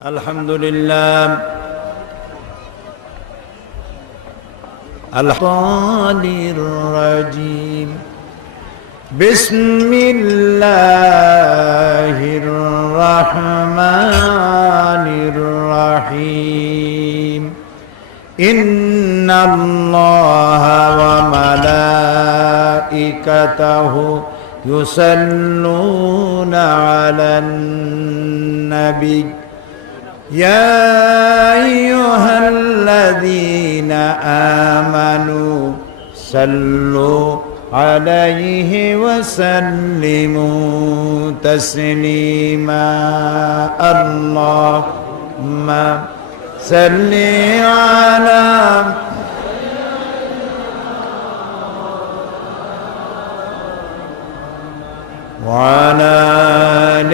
الحمد لله الشيطان الرجيم بسم الله الرحمن الرحيم إن الله وملائكته يصلون على النبي يا أيها الذين آمنوا صلوا عليه وسلموا تسليما اللهم صل على وعلى آل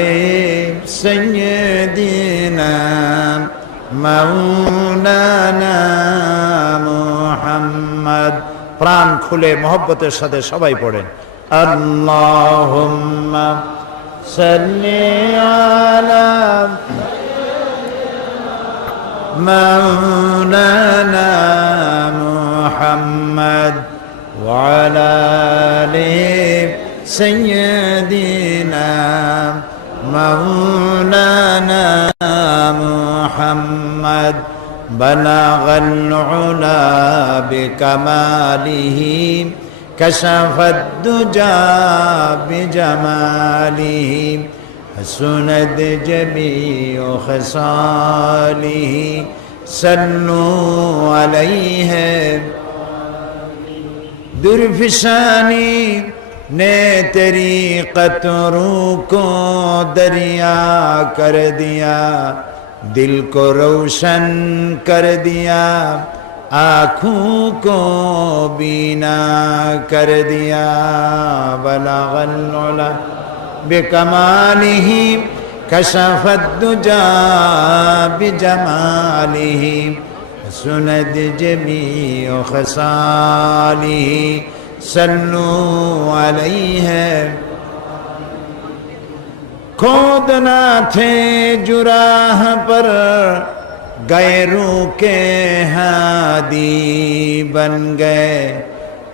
سيدنا مولانا মুহাম্মদ। প্রাণ খুলে মহব্বতের সাথে সবাই পড়েন আল্লাহুম্মা সাল্লি আলা مولانا محمد وعلى آل سيدنا مولانا محمد بلغ العلا بكماله كشف الدجى بجماله حسنت جميع خصاله صلوا عليه درفشانی نے تیری قطروں کو دریا کر دیا دل کو روشن کر دیا آنکھوں کو بینا کر دیا بلغ العلا بکمالہ کشف الدجى بجمالہ حسنت جمیع خصالہ صلوا علیہ کھودنا تھے جراح پر غیروں کے ہادی بن گئے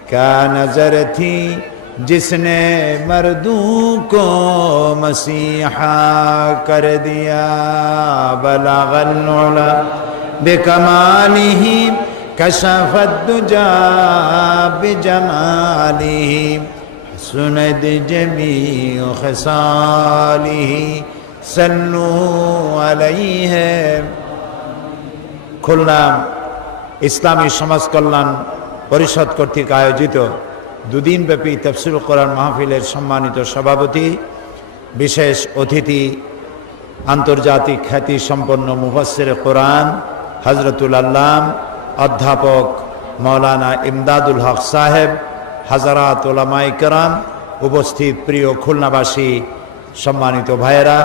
کیا نظر تھی جس نے مردوں کو مسیحا کر دیا بلغ العلا بکمالہ کشف الدجى بجماله حسنت جميع خصاله صلوا عليه খুলনা ইসলামী সমাজ কল্যাণ পরিষদ কর্তৃক আয়োজিত দুদিনব্যাপী তাফসীরুল কোরআন মাহফিলের সম্মানিত সভাপতি বিশেষ অতিথি আন্তর্জাতিক খ্যাতি সম্পন্ন মুফাসসিরে কোরআন হযরতুল আল্লাম অধ্যাপক মৌলানা ইমদাদুল হক সাহেব, হাজারাত উলামায়ে কেরাম, উপস্থিত প্রিয় খুলনাবাসী, সম্মানিত ভাইয়েরা,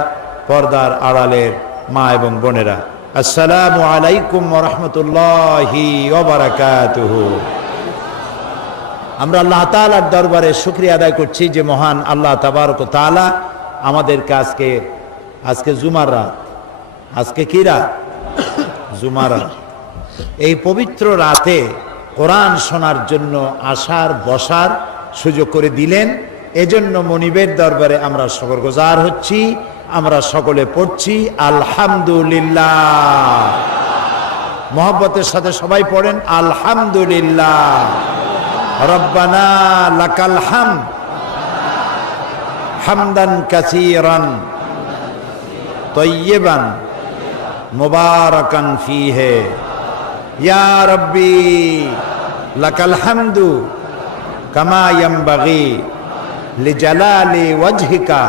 পর্দার আড়ালের মা এবং বোনেরা, আসসালামু আলাইকুম ওয়া রাহমাতুল্লাহি ওয়া বারাকাতুহু। আমরা আল্লাহ তাআলার দরবারে শুকরিয়া আদায় করছি যে মহান আল্লাহ তাবারক ওয়া তাআলা আমাদেরকে আজকে জুমার রাত, আজকে কি রাত? জুমার রাত। এই পবিত্র রাতে কোরআন শোনার জন্য আসার বসার সুযোগ করে দিলেন। এজন্য মনিবের দরবারে আমরা শুকরগুজার হচ্ছি। আমরা সকলে পড়ছি আলহামদুলিল্লাহ। মহব্বতের সাথে সবাই পড়েন আলহামদুলিল্লাহ। রব্বানা লাকাল হামদ হামদান কাসীরান তাইয়্যিবান মুবারাকান ফীহি ইয়া রব্বি লাকাল হামদু কামা ইয়ানবাগি লিজালালি ওয়াজহিকা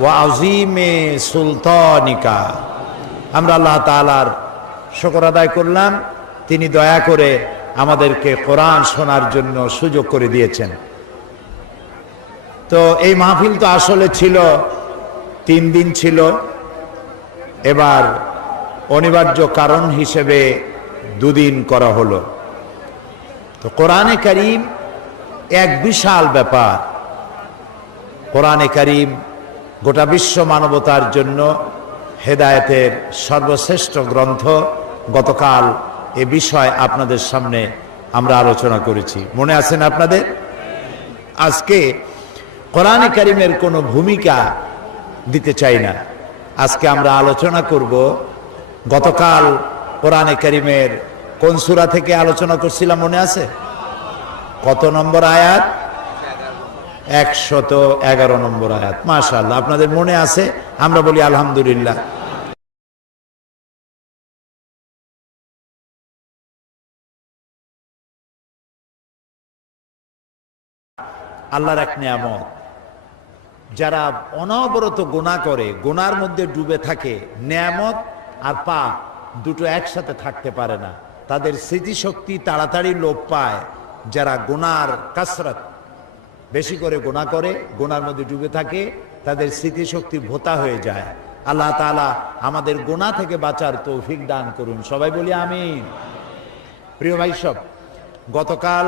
ওয়া আযীমি সুলতানিকা। আমরা আল্লাহ তাআলার শুকর আদায় করলাম, তিনি দয়া করে আমাদেরকে কোরআন শোনার জন্য সুযোগ করে দিয়েছেন। তো এই মাহফিল তো আসলে ছিল 3 দিন ছিল, এবার অনিবার্য কারণ হিসেবে 2 দিন করা হলো। তো কোরআনে কারীম এক বিশাল ব্যাপার। কোরআনে কারীম গোটা বিশ্ব মানবতার জন্য হেদায়েতের সর্বশ্রেষ্ঠ গ্রন্থ। গতকাল এ বিষয় আপনাদের সামনে আমরা আলোচনা করেছি, মনে আছেন আপনাদের? আজকে কোরআনে কারিমের কোনো ভূমিকা দিতে চাই না। আজকে আমরা আলোচনা করব, গতকাল কোরআনে কারিমের কোন সূরা থেকে আলোচনা করছিলাম মনে আছে? কত নম্বর আয়াত? 111 নম্বর আয়াত। মাশাআল্লাহ, আপনাদের মনে আছে, আমরা বলি আলহামদুলিল্লাহ। আল্লাহর এক নিয়ামত, যারা অনবরত গুনাহ করে, গুনার মধ্যে ডুবে থাকে, নিয়ামত আর পাপ দুটো একসাথে থাকতে পারে না। তাদের স্মৃতিশক্তি তাড়াতাড়ি লোপ পায়। যারা গুনার কাসরত, বেশি করে গুনাহ করে, গুনার মধ্যে ডুবে থাকে, তাদের স্মৃতিশক্তি ভোতা হয়ে যায়। আল্লাহ তাআলা আমাদের গুনাহ থেকে বাঁচার তৌফিক দান করুন, সবাই বলি আমিন। প্রিয় ভাই সব, গতকাল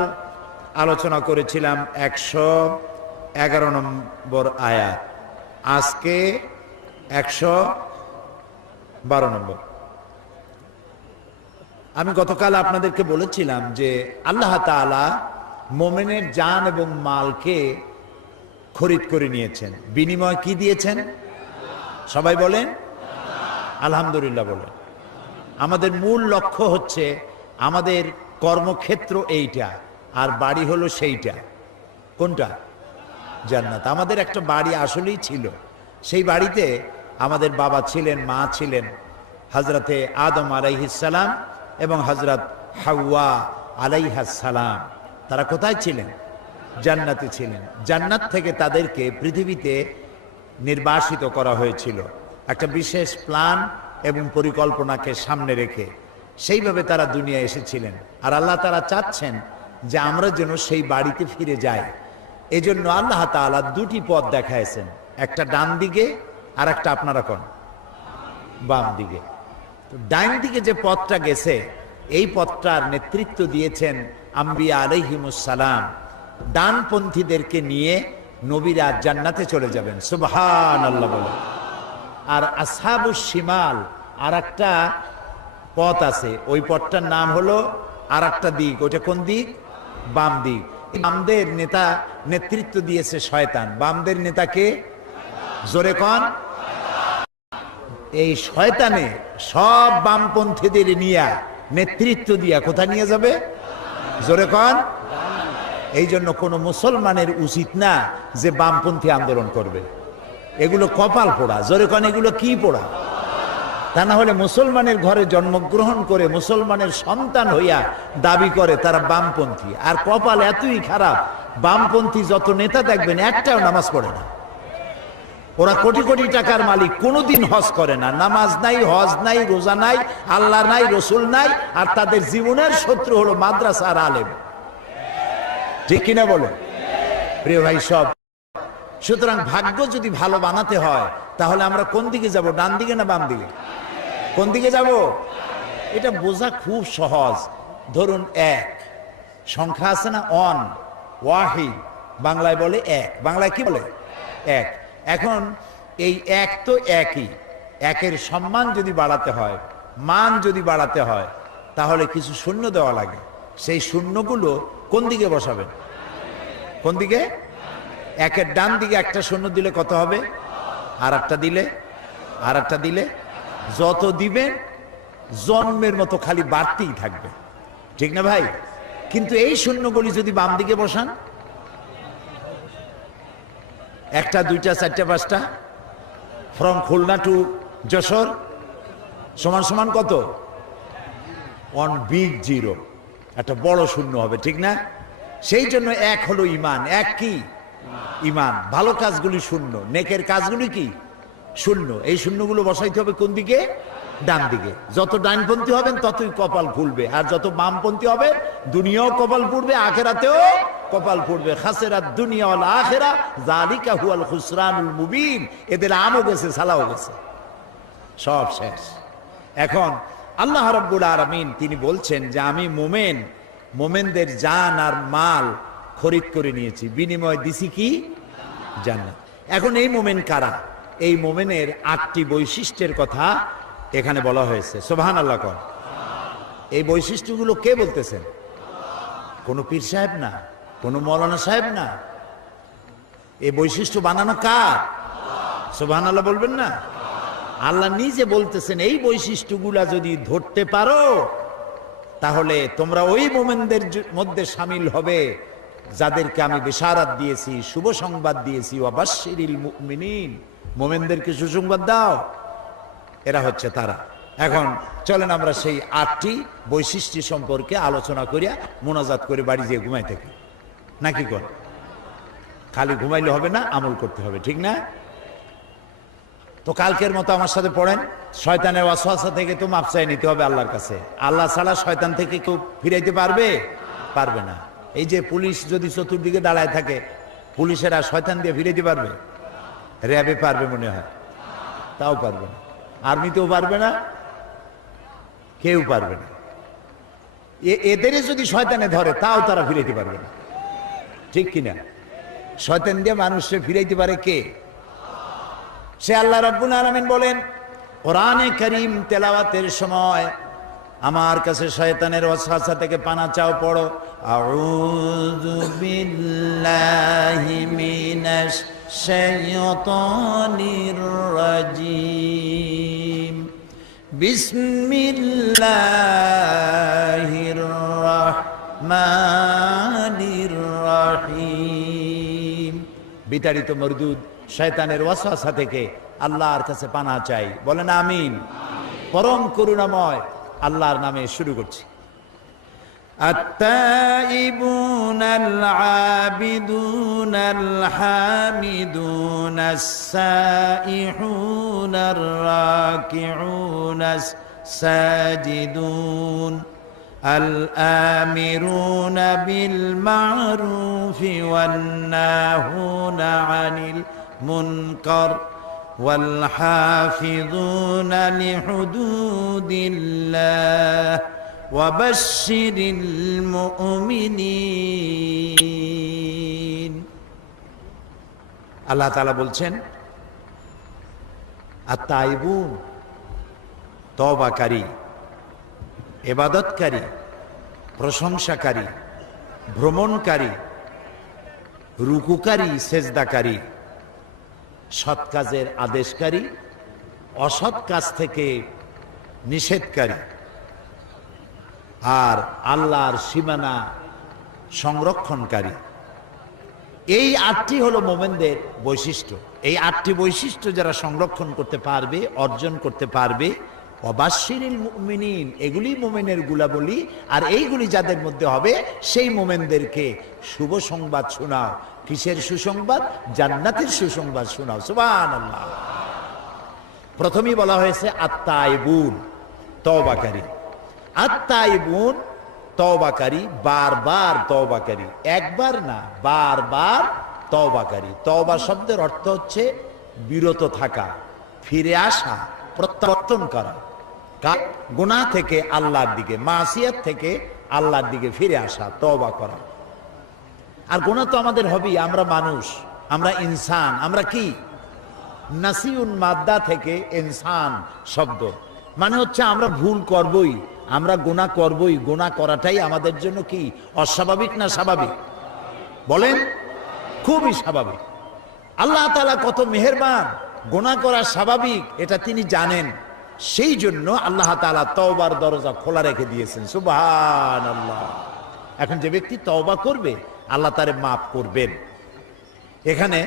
আলোচনা করেছিলাম 111 নম্বর আয়াত, আজকে 112 নম্বর। আমি গতকাল আপনাদেরকে বলেছিলাম যে আল্লাহ তাআলা মুমিনের জান এবং মালকে খরিদ করে নিয়েছেন। বিনিময় কি দিয়েছেন? সবাই বলেন আলহামদুলিল্লাহ বলেন। আমাদের মূল লক্ষ্য হচ্ছে আমাদের কর্মক্ষেত্র এইটা, আর বাড়ি হলো সেইটা। কোনটা? জান্নাত। আমাদের একটা বাড়ি আসলেই ছিল। সেই বাড়িতে আমাদের বাবা ছিলেন, মা ছিলেন, হযরতে আদম আলাইহিস সালাম এবং হযরত হাওয়া আলাইহাস সালাম। তারা কোথায় ছিলেন? জান্নাতে ছিলেন। জান্নাত থেকে তাদেরকে পৃথিবীতে নির্বাসিত করা হয়েছিল একটা বিশেষ প্ল্যান এবং পরিকল্পনাকে সামনে রেখে। সেইভাবে তারা দুনিয়া এসেছিলেন। আর আল্লাহ তাআলা চাচ্ছেন যে আমরা যেন সেই বাড়িতে ফিরে যাই। এজন্য আল্লাহ তাআলা দুটি পথ দেখাইছেন, একটা ডান দিকে আর একটা আপনারা কোন বাম দিকে। তো ডান দিকে যে পথটা গেছে, এই পথটার নেতৃত্ব দিয়েছেন আম্বিয়া আলাইহিমুস সালাম। ডানপন্থীদেরকে নিয়ে নবীরা জান্নাতে চলে যাবেন, সুবহানাল্লাহ বলে। আর আসহাবুশ শিমাল আর একটা পথ আছে, ওই পথটার নাম হলো আর একটা দিক। ওইটা কোন দিক? বাম দিক। বামদের নেতা নেতৃত্ব দিয়েছে শয়তান। বামদের নেতাকে জোরে কোন? এই শয়তানে সব বামপন্থীদের নিয়ে নেতৃত্ব দিয়া কোথায় নিয়ে যাবে? জোরে কোন? এই জন্য কোন মুসলমানের উচিত না যে বামপন্থী আন্দোলন করবে। এগুলো কপাল পোড়া। জোরে কোন? এগুলো কি পোড়া? তা না হলে মুসলমানের ঘরে জন্মগ্রহণ করে মুসলমানের সন্তান হইয়া দাবি করে তারা বামপন্থী। আর কপাল এতই খারাপ, বামপন্থী যত নেতা দেখবেন একটাও নামাজ পড়ে না। ওরা কোটি কোটি টাকার মালিক, কোনোদিন হজ করে না, নামাজ নাই, হজ নাই, রোজা নাই, আল্লাহ নাই, রসুল নাই, আর তাদের জীবনের শত্রু হলো মাদ্রাসা আর আলেম। ঠিক কিনা বলে প্রিয় ভাই সব? সুতরাং ভাগ্য যদি ভালো বানাতে হয় তাহলে আমরা কোন দিকে যাব? ডান দিকে না বাম দিকে? কোন দিকে যাব? এটা বোঝা খুব সহজ। ধরুন এক সংখ্যা আছে না, অন, ওয়াহিদ, বাংলায় বলে এক। বাংলায় কি বলে? এক। এখন এই এক তো একই, একের সম্মান যদি বাড়াতে হয়, মান যদি বাড়াতে হয়, তাহলে কিছু শূন্য দেওয়া লাগে। সেই শূন্যগুলো কোন দিকে বসাবেন? কোন দিকে? একের ডান দিকে একটা শূন্য দিলে কত হবে? আর একটা দিলে, আর একটা দিলে, যত দিবেন জন্মের মতো খালি বাড়তেই থাকবে। ঠিক না ভাই? কিন্তু এই শূন্যগুলি যদি বাম দিকে বসান, একটা, দুইটা, চারটা, পাঁচটা, ফ্রম খুলনা টু যশোর সমান সমান কত? 1 বিগ জিরো, একটা বড় শূন্য হবে। ঠিক না? সেই জন্য এক হলো ঈমান। এক কি? ঈমান। ভালো কাজগুলি শূন্য, নেকের কাজগুলি কি? শূন্য। এই শূন্যগুলো বসাইতে হবে কোন দিকে? ডান দিকে। যত ডানপন্থী হবেন ততই কপাল খুলবে, আর যত বামপন্থী হবে দুনিয়াও কপাল পুড়বে, আখেরাতেও কপাল পুড়বে। খাসিরাত দুনিয়া ওয়াল আখিরা যালিকা হুয়াল খুসরানুল মুবিন। এদের আমও গেছে, সালাও গেছে, সব শেষ। এখন আল্লাহ রাব্বুল আলামিন তিনি বলছেন যে আমি মোমেনদের জান আর মাল খরিদ করে নিয়েছি, বিনিময় দিছি কি? জান্নাত। এখন এই মোমেন কারা? এই মোমেনের 8টি বৈশিষ্ট্যের কথা এখানে বলা হয়েছে। সুবহানাল্লাহ কর। এই বৈশিষ্ট্যগুলো কে বলতেছেন? কোনো পীর সাহেব না, কোনো মৌলানা সাহেব না। এই বৈশিষ্ট্য বানানো কার? সুবহানাল্লাহ বলবেন না? আল্লাহ নিজে বলতেছেন এই বৈশিষ্ট্যগুলা যদি ধরতে পারো তাহলে তোমরা ওই মোমেনদের মধ্যে শামিল হবে যাদেরকে আমি বিশারাত দিয়েছি, শুভ সংবাদ দিয়েছি। ওয়াবাশশিরিল মুমিনিন, মোমেনদেরকে সুসংবাদ দাও। এরা হচ্ছে তারা। এখন চলেন আমরা সেই 8টি বৈশিষ্ট্য সম্পর্কে আলোচনা করিয়া মোনাজাত করে বাড়ি যেয়ে ঘুমাই থাকি, নাকি কর? খালি ঘুমাইলে হবে না, আমল করতে হবে, ঠিক না? তো কালকের মতো আমার সাথে পড়েন। শয়তানের ওয়াসওয়াসা থেকে তো মাপ চাই নিতে হবে আল্লাহর কাছে। আল্লাহ ছাড়া শয়তান থেকে কেউ ফিরাইতে পারবে? পারবে না। এই যে পুলিশ যদি চতুর্দিকে দাঁড়ায় থাকে, পুলিশেরা শয়তান দিয়ে ফিরাইতে পারবে? র্যাবে পারবে মনে হয়, তাও পারবে না। আর্মিতেও পারবে না, কেউ পারবে না। এদের যদি শয়তানে ধরে তাও তারা ফিরাইতে পারবে না, ঠিক কিনা? শয়তান দিয়ে মানুষকে ফিরাইতে পারে কে? সে আল্লাহ রাব্বুল আলামিন বলেন কোরআনে কারীম তেলাওয়াতের সময় আমার কাছে শয়তানের ওয়াসওয়াসা থেকে পানা চাও, পড়ো আউযু বিল্লাহি মিনাশ শাইতানির রাজীম বিসমিল্লাহির রাহমানির রাহিম। বিতাড়িত মরদুদ শয়তানের ওয়াসওয়াসা থেকে আল্লাহর কাছে পানা চাই, বলেন আমিন। পরম করুণাময় আল্লাহর নামে শুরু করছি। التائبون العابدون الحامدون السائحون الراكعون الساجدون الآمرون بالمعروف والناهون عن المنكر والحافظون لحدود الله وبشر المؤمنين। আল্লাহ তাআলা বলছেন আত-তাইবুন, তওবাকারী, ইবাদতকারী, প্রশংসাকারী, ভ্রমণকারী, রুকুকারী, সেজদাকারী, সৎ কাজের আদেশকারী, অসৎ কাজ থেকে নিষেধকারী, আর আল্লাহর সীমানা সংরক্ষণকারী। এই 8টি হলো মোমেনদের বৈশিষ্ট্য। এই 8টি বৈশিষ্ট্য যারা সংরক্ষণ করতে পারবে, অর্জন করতে পারবে, ওয়াবাশশিরিল মুমিনিন, এগুলি মোমেনের গুণাবলী। আর এইগুলি যাদের মধ্যে হবে সেই মোমেনদেরকে শুভ সংবাদ শোনাও। কিসের সুসংবাদ? জান্নাতের সুসংবাদ শোনাও। সুবহানাল্লাহ। প্রথমেই বলা হয়েছে আত-তাইবুন, তওবাকারী। আত-তাইবুন, তওবাকারী, বারবার তওবাকারী, একবার না, বারবার তওবাকারী। তওবা শব্দের অর্থ হচ্ছে বিরত থাকা, ফিরে আসা, প্রত্যাবর্তন করা, গুনাহ থেকে আল্লাহর দিকে, মাসিয়াত থেকে আল্লাহর দিকে ফিরে আসা, তওবা করা। আর গুনাহ তো আমাদের হবেই, আমরা মানুষ, আমরা ইনসান। আমরা কি? নাসিউন মাদ্দা থেকে ইনসান শব্দ, মানে হচ্ছে আমরা ভুল করবই, আমরা গুনাহ করবই। গুনাহ করাটাই আমাদের জন্য কি অস্বাভাবিক না স্বাভাবিক? বলেন, খুবই স্বাভাবিক। আল্লাহ তাআলা কত মেহেরবান, গুনাহ করা স্বাভাবিক এটা তিনি জানেন। সেই জন্য আল্লাহ তাআলা তওবার দরজা খোলা রেখে দিয়েছেন। সুবহানাল্লাহ। এখন যে ব্যক্তি তওবা করবে আল্লাহ তারে মাফ করবেন। এখানে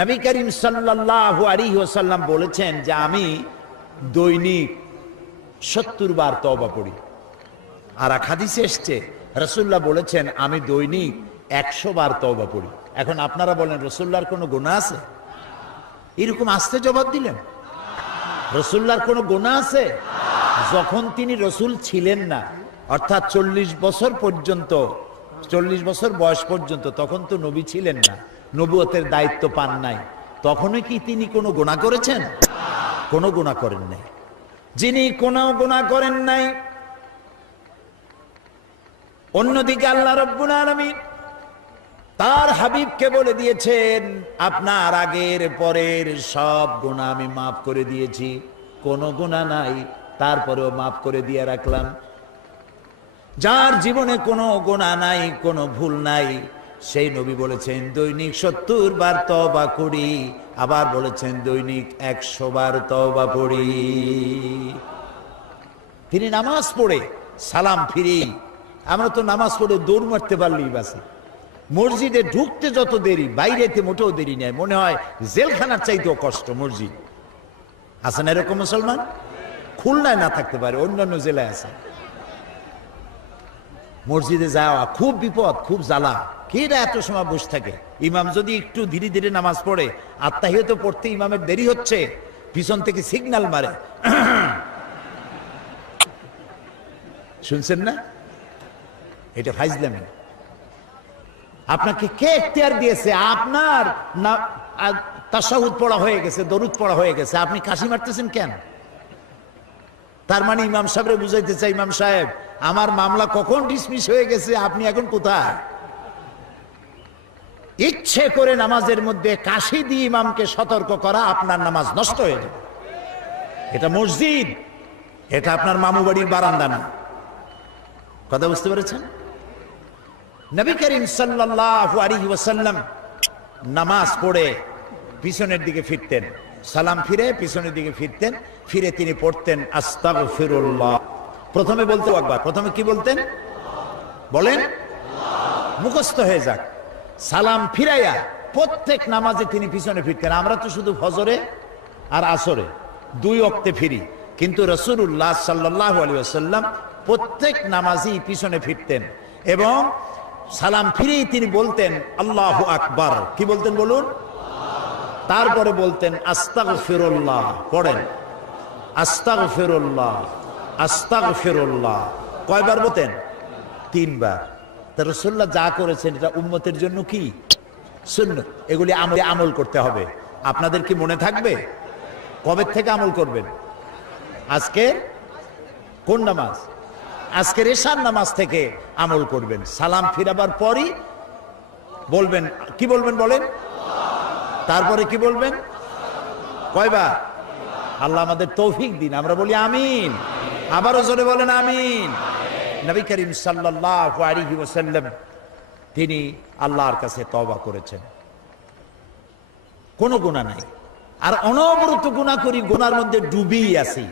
নবী করিম সাল্লাল্লাহু আলাইহি ওয়াসাল্লাম বলেছেন যে আমি দৈনিক 70 বার তওবা পড়ি। আর এক হাদিসে এসছে রাসূলুল্লাহ বলেছেন আমি দৈনিক 100 বার তওবা পড়ি। এখন আপনারা বলেন রাসূলুল্লাহর কোনো গুনাহ আছে? এরকম আস্তে জবাব দিলেন, রাসূলুল্লাহর কোনো গুনাহ আছে? যখন তিনি রাসূল ছিলেন না, অর্থাৎ 40 বছর পর্যন্ত, 40 বছর বয়স পর্যন্ত, তখন তো নবী ছিলেন না, নবুয়তের দায়িত্ব পান নাই। তখনও কি তিনি কোনো গুনাহ করেছেন? কোনো গুনাহ করেন নাই। যিনি কোনো গুনাহ করেন নাই, অন্যদিকে আল্লাহ রাব্বুল আলামিন তার হাবিবকে বলে দিয়েছেন, আপনার আগের পরের সব গুনাহ আমি মাফ করে দিয়েছি, কোনো গুনাহ নাই, তারপরেও মাফ করে দিয়ে রাখলাম। যার জীবনে কোনো গুনাহ নাই, কোনো ভুল নাই, সেই নবী বলেছেন দৈনিক 70 বার তওবা করি, আবার বলেছেন দৈনিক 100 বার তওবা পড়ি। তিনি নামাজ পড়ে সালাম ফিরি, আমরা তো নামাজ পড়ে দৌড় মারতে পারলেই বাসি। মসজিদে ঢুকতে যত দেরি, বাইরেতে মোটেও দেরি নেই, মনে হয় জেলখানার চাইতেও কষ্ট মসজিদ। আছে না এরকম মুসলমান? খুলনায় না থাকতে পারে, অন্যান্য জেলায় আছে। মসজিদে যাওয়া খুব বিপদ, খুব জ্বালা। কেরা এত সময় বসে থাকে? ইমাম যদি একটু ধীরে ধীরে নামাজ পড়ে, আত্মাহিয়ত পড়তে ইমামের দেরি হচ্ছে, পিছন থেকে সিগন্যাল মারে, শুনছেন না? এটা ফাইজলামি। আপনাকে কে এখতিয়ার দিয়েছে? আপনার না তাশাহুদ পড়া হয়ে গেছে, দরুদ পড়া হয়ে গেছে, আপনি কাশি মারতেছেন কেন? তার মানে ইমাম সাহেবরে বুঝাইতে চাই, ইমাম সাহেব আমার মামলা কখন ডিসমিস হয়ে গেছে, আপনি এখন কোথায়? ইচ্ছে করে নামাজের মধ্যে কাশি দিয়ে ইমামকে সতর্ক করা, আপনার নামাজ নষ্ট হয়ে যাবে। এটা মসজিদ, এটা আপনার মামু বাড়ির বারান্দা না। কথা বুঝতে পেরেছেন? নবী করিম সাল্লাল্লাহু আলাইহি ওয়াসাল্লাম নামাজ পড়ে পিছনের দিকে ফিরতেন, সালাম ফিরে পিছনের দিকে ফিরতেন, ফিরে তিনি পড়তেন আস্তাগফিরুল্লাহ। প্রথমে বলতে একবার, প্রথমে কি বলতেন বলেন, মুখস্থ হয়ে যাক। সালাম ফিরাইয়া প্রত্যেক নামাজে তিনি পিছনে ফিরতেন। আমরা তো শুধু ফজরে আর আসরে 2 ওয়াক্তে ফিরি, কিন্তু রাসূলুল্লাহ সাল্লাল্লাহু আলাইহি ওয়াসাল্লাম প্রত্যেক নামাজেই পিছনে ফিরতেন এবং সালাম ফিরেই তিনি বলতেন আল্লাহু আকবার। কি বলতেন বলুন? তারপরে বলতেন আস্তাগফিরুল্লাহ। পড়েন আস্তাগফিরুল্লাহ, আস্তাগফিরুল্লাহ। কয়বার বলতেন? 3 বার। তা রাসূলুল্লাহ যা করেছেন এটা উম্মতের জন্য কি সুন্নাত, এগুলি আমল করতে হবে। আপনাদের কি মনে থাকবে? কবে থেকে আমল করবেন? আজকে কোন নামাজ? আজকের এশার নামাজ থেকে আমল করবেন। সালাম ফিরাবার পরই বলবেন, কি বলবেন বলেন? তারপরে কি বলবেন? কয়বার? আল্লাহ আমাদের তৌফিক দিন, আমরা বলি আমিন। আবারও জোরে বলেন আমিন। নবী করিম সাল্লাল্লাহু আলাইহি ওয়াসাল্লাম তিনি আল্লাহর কাছে তওবা করেছেন, কোনো গুনাহ নাই। আর অনবরত গুনাহ করি, গুনার মধ্যে ডুবেই আছি।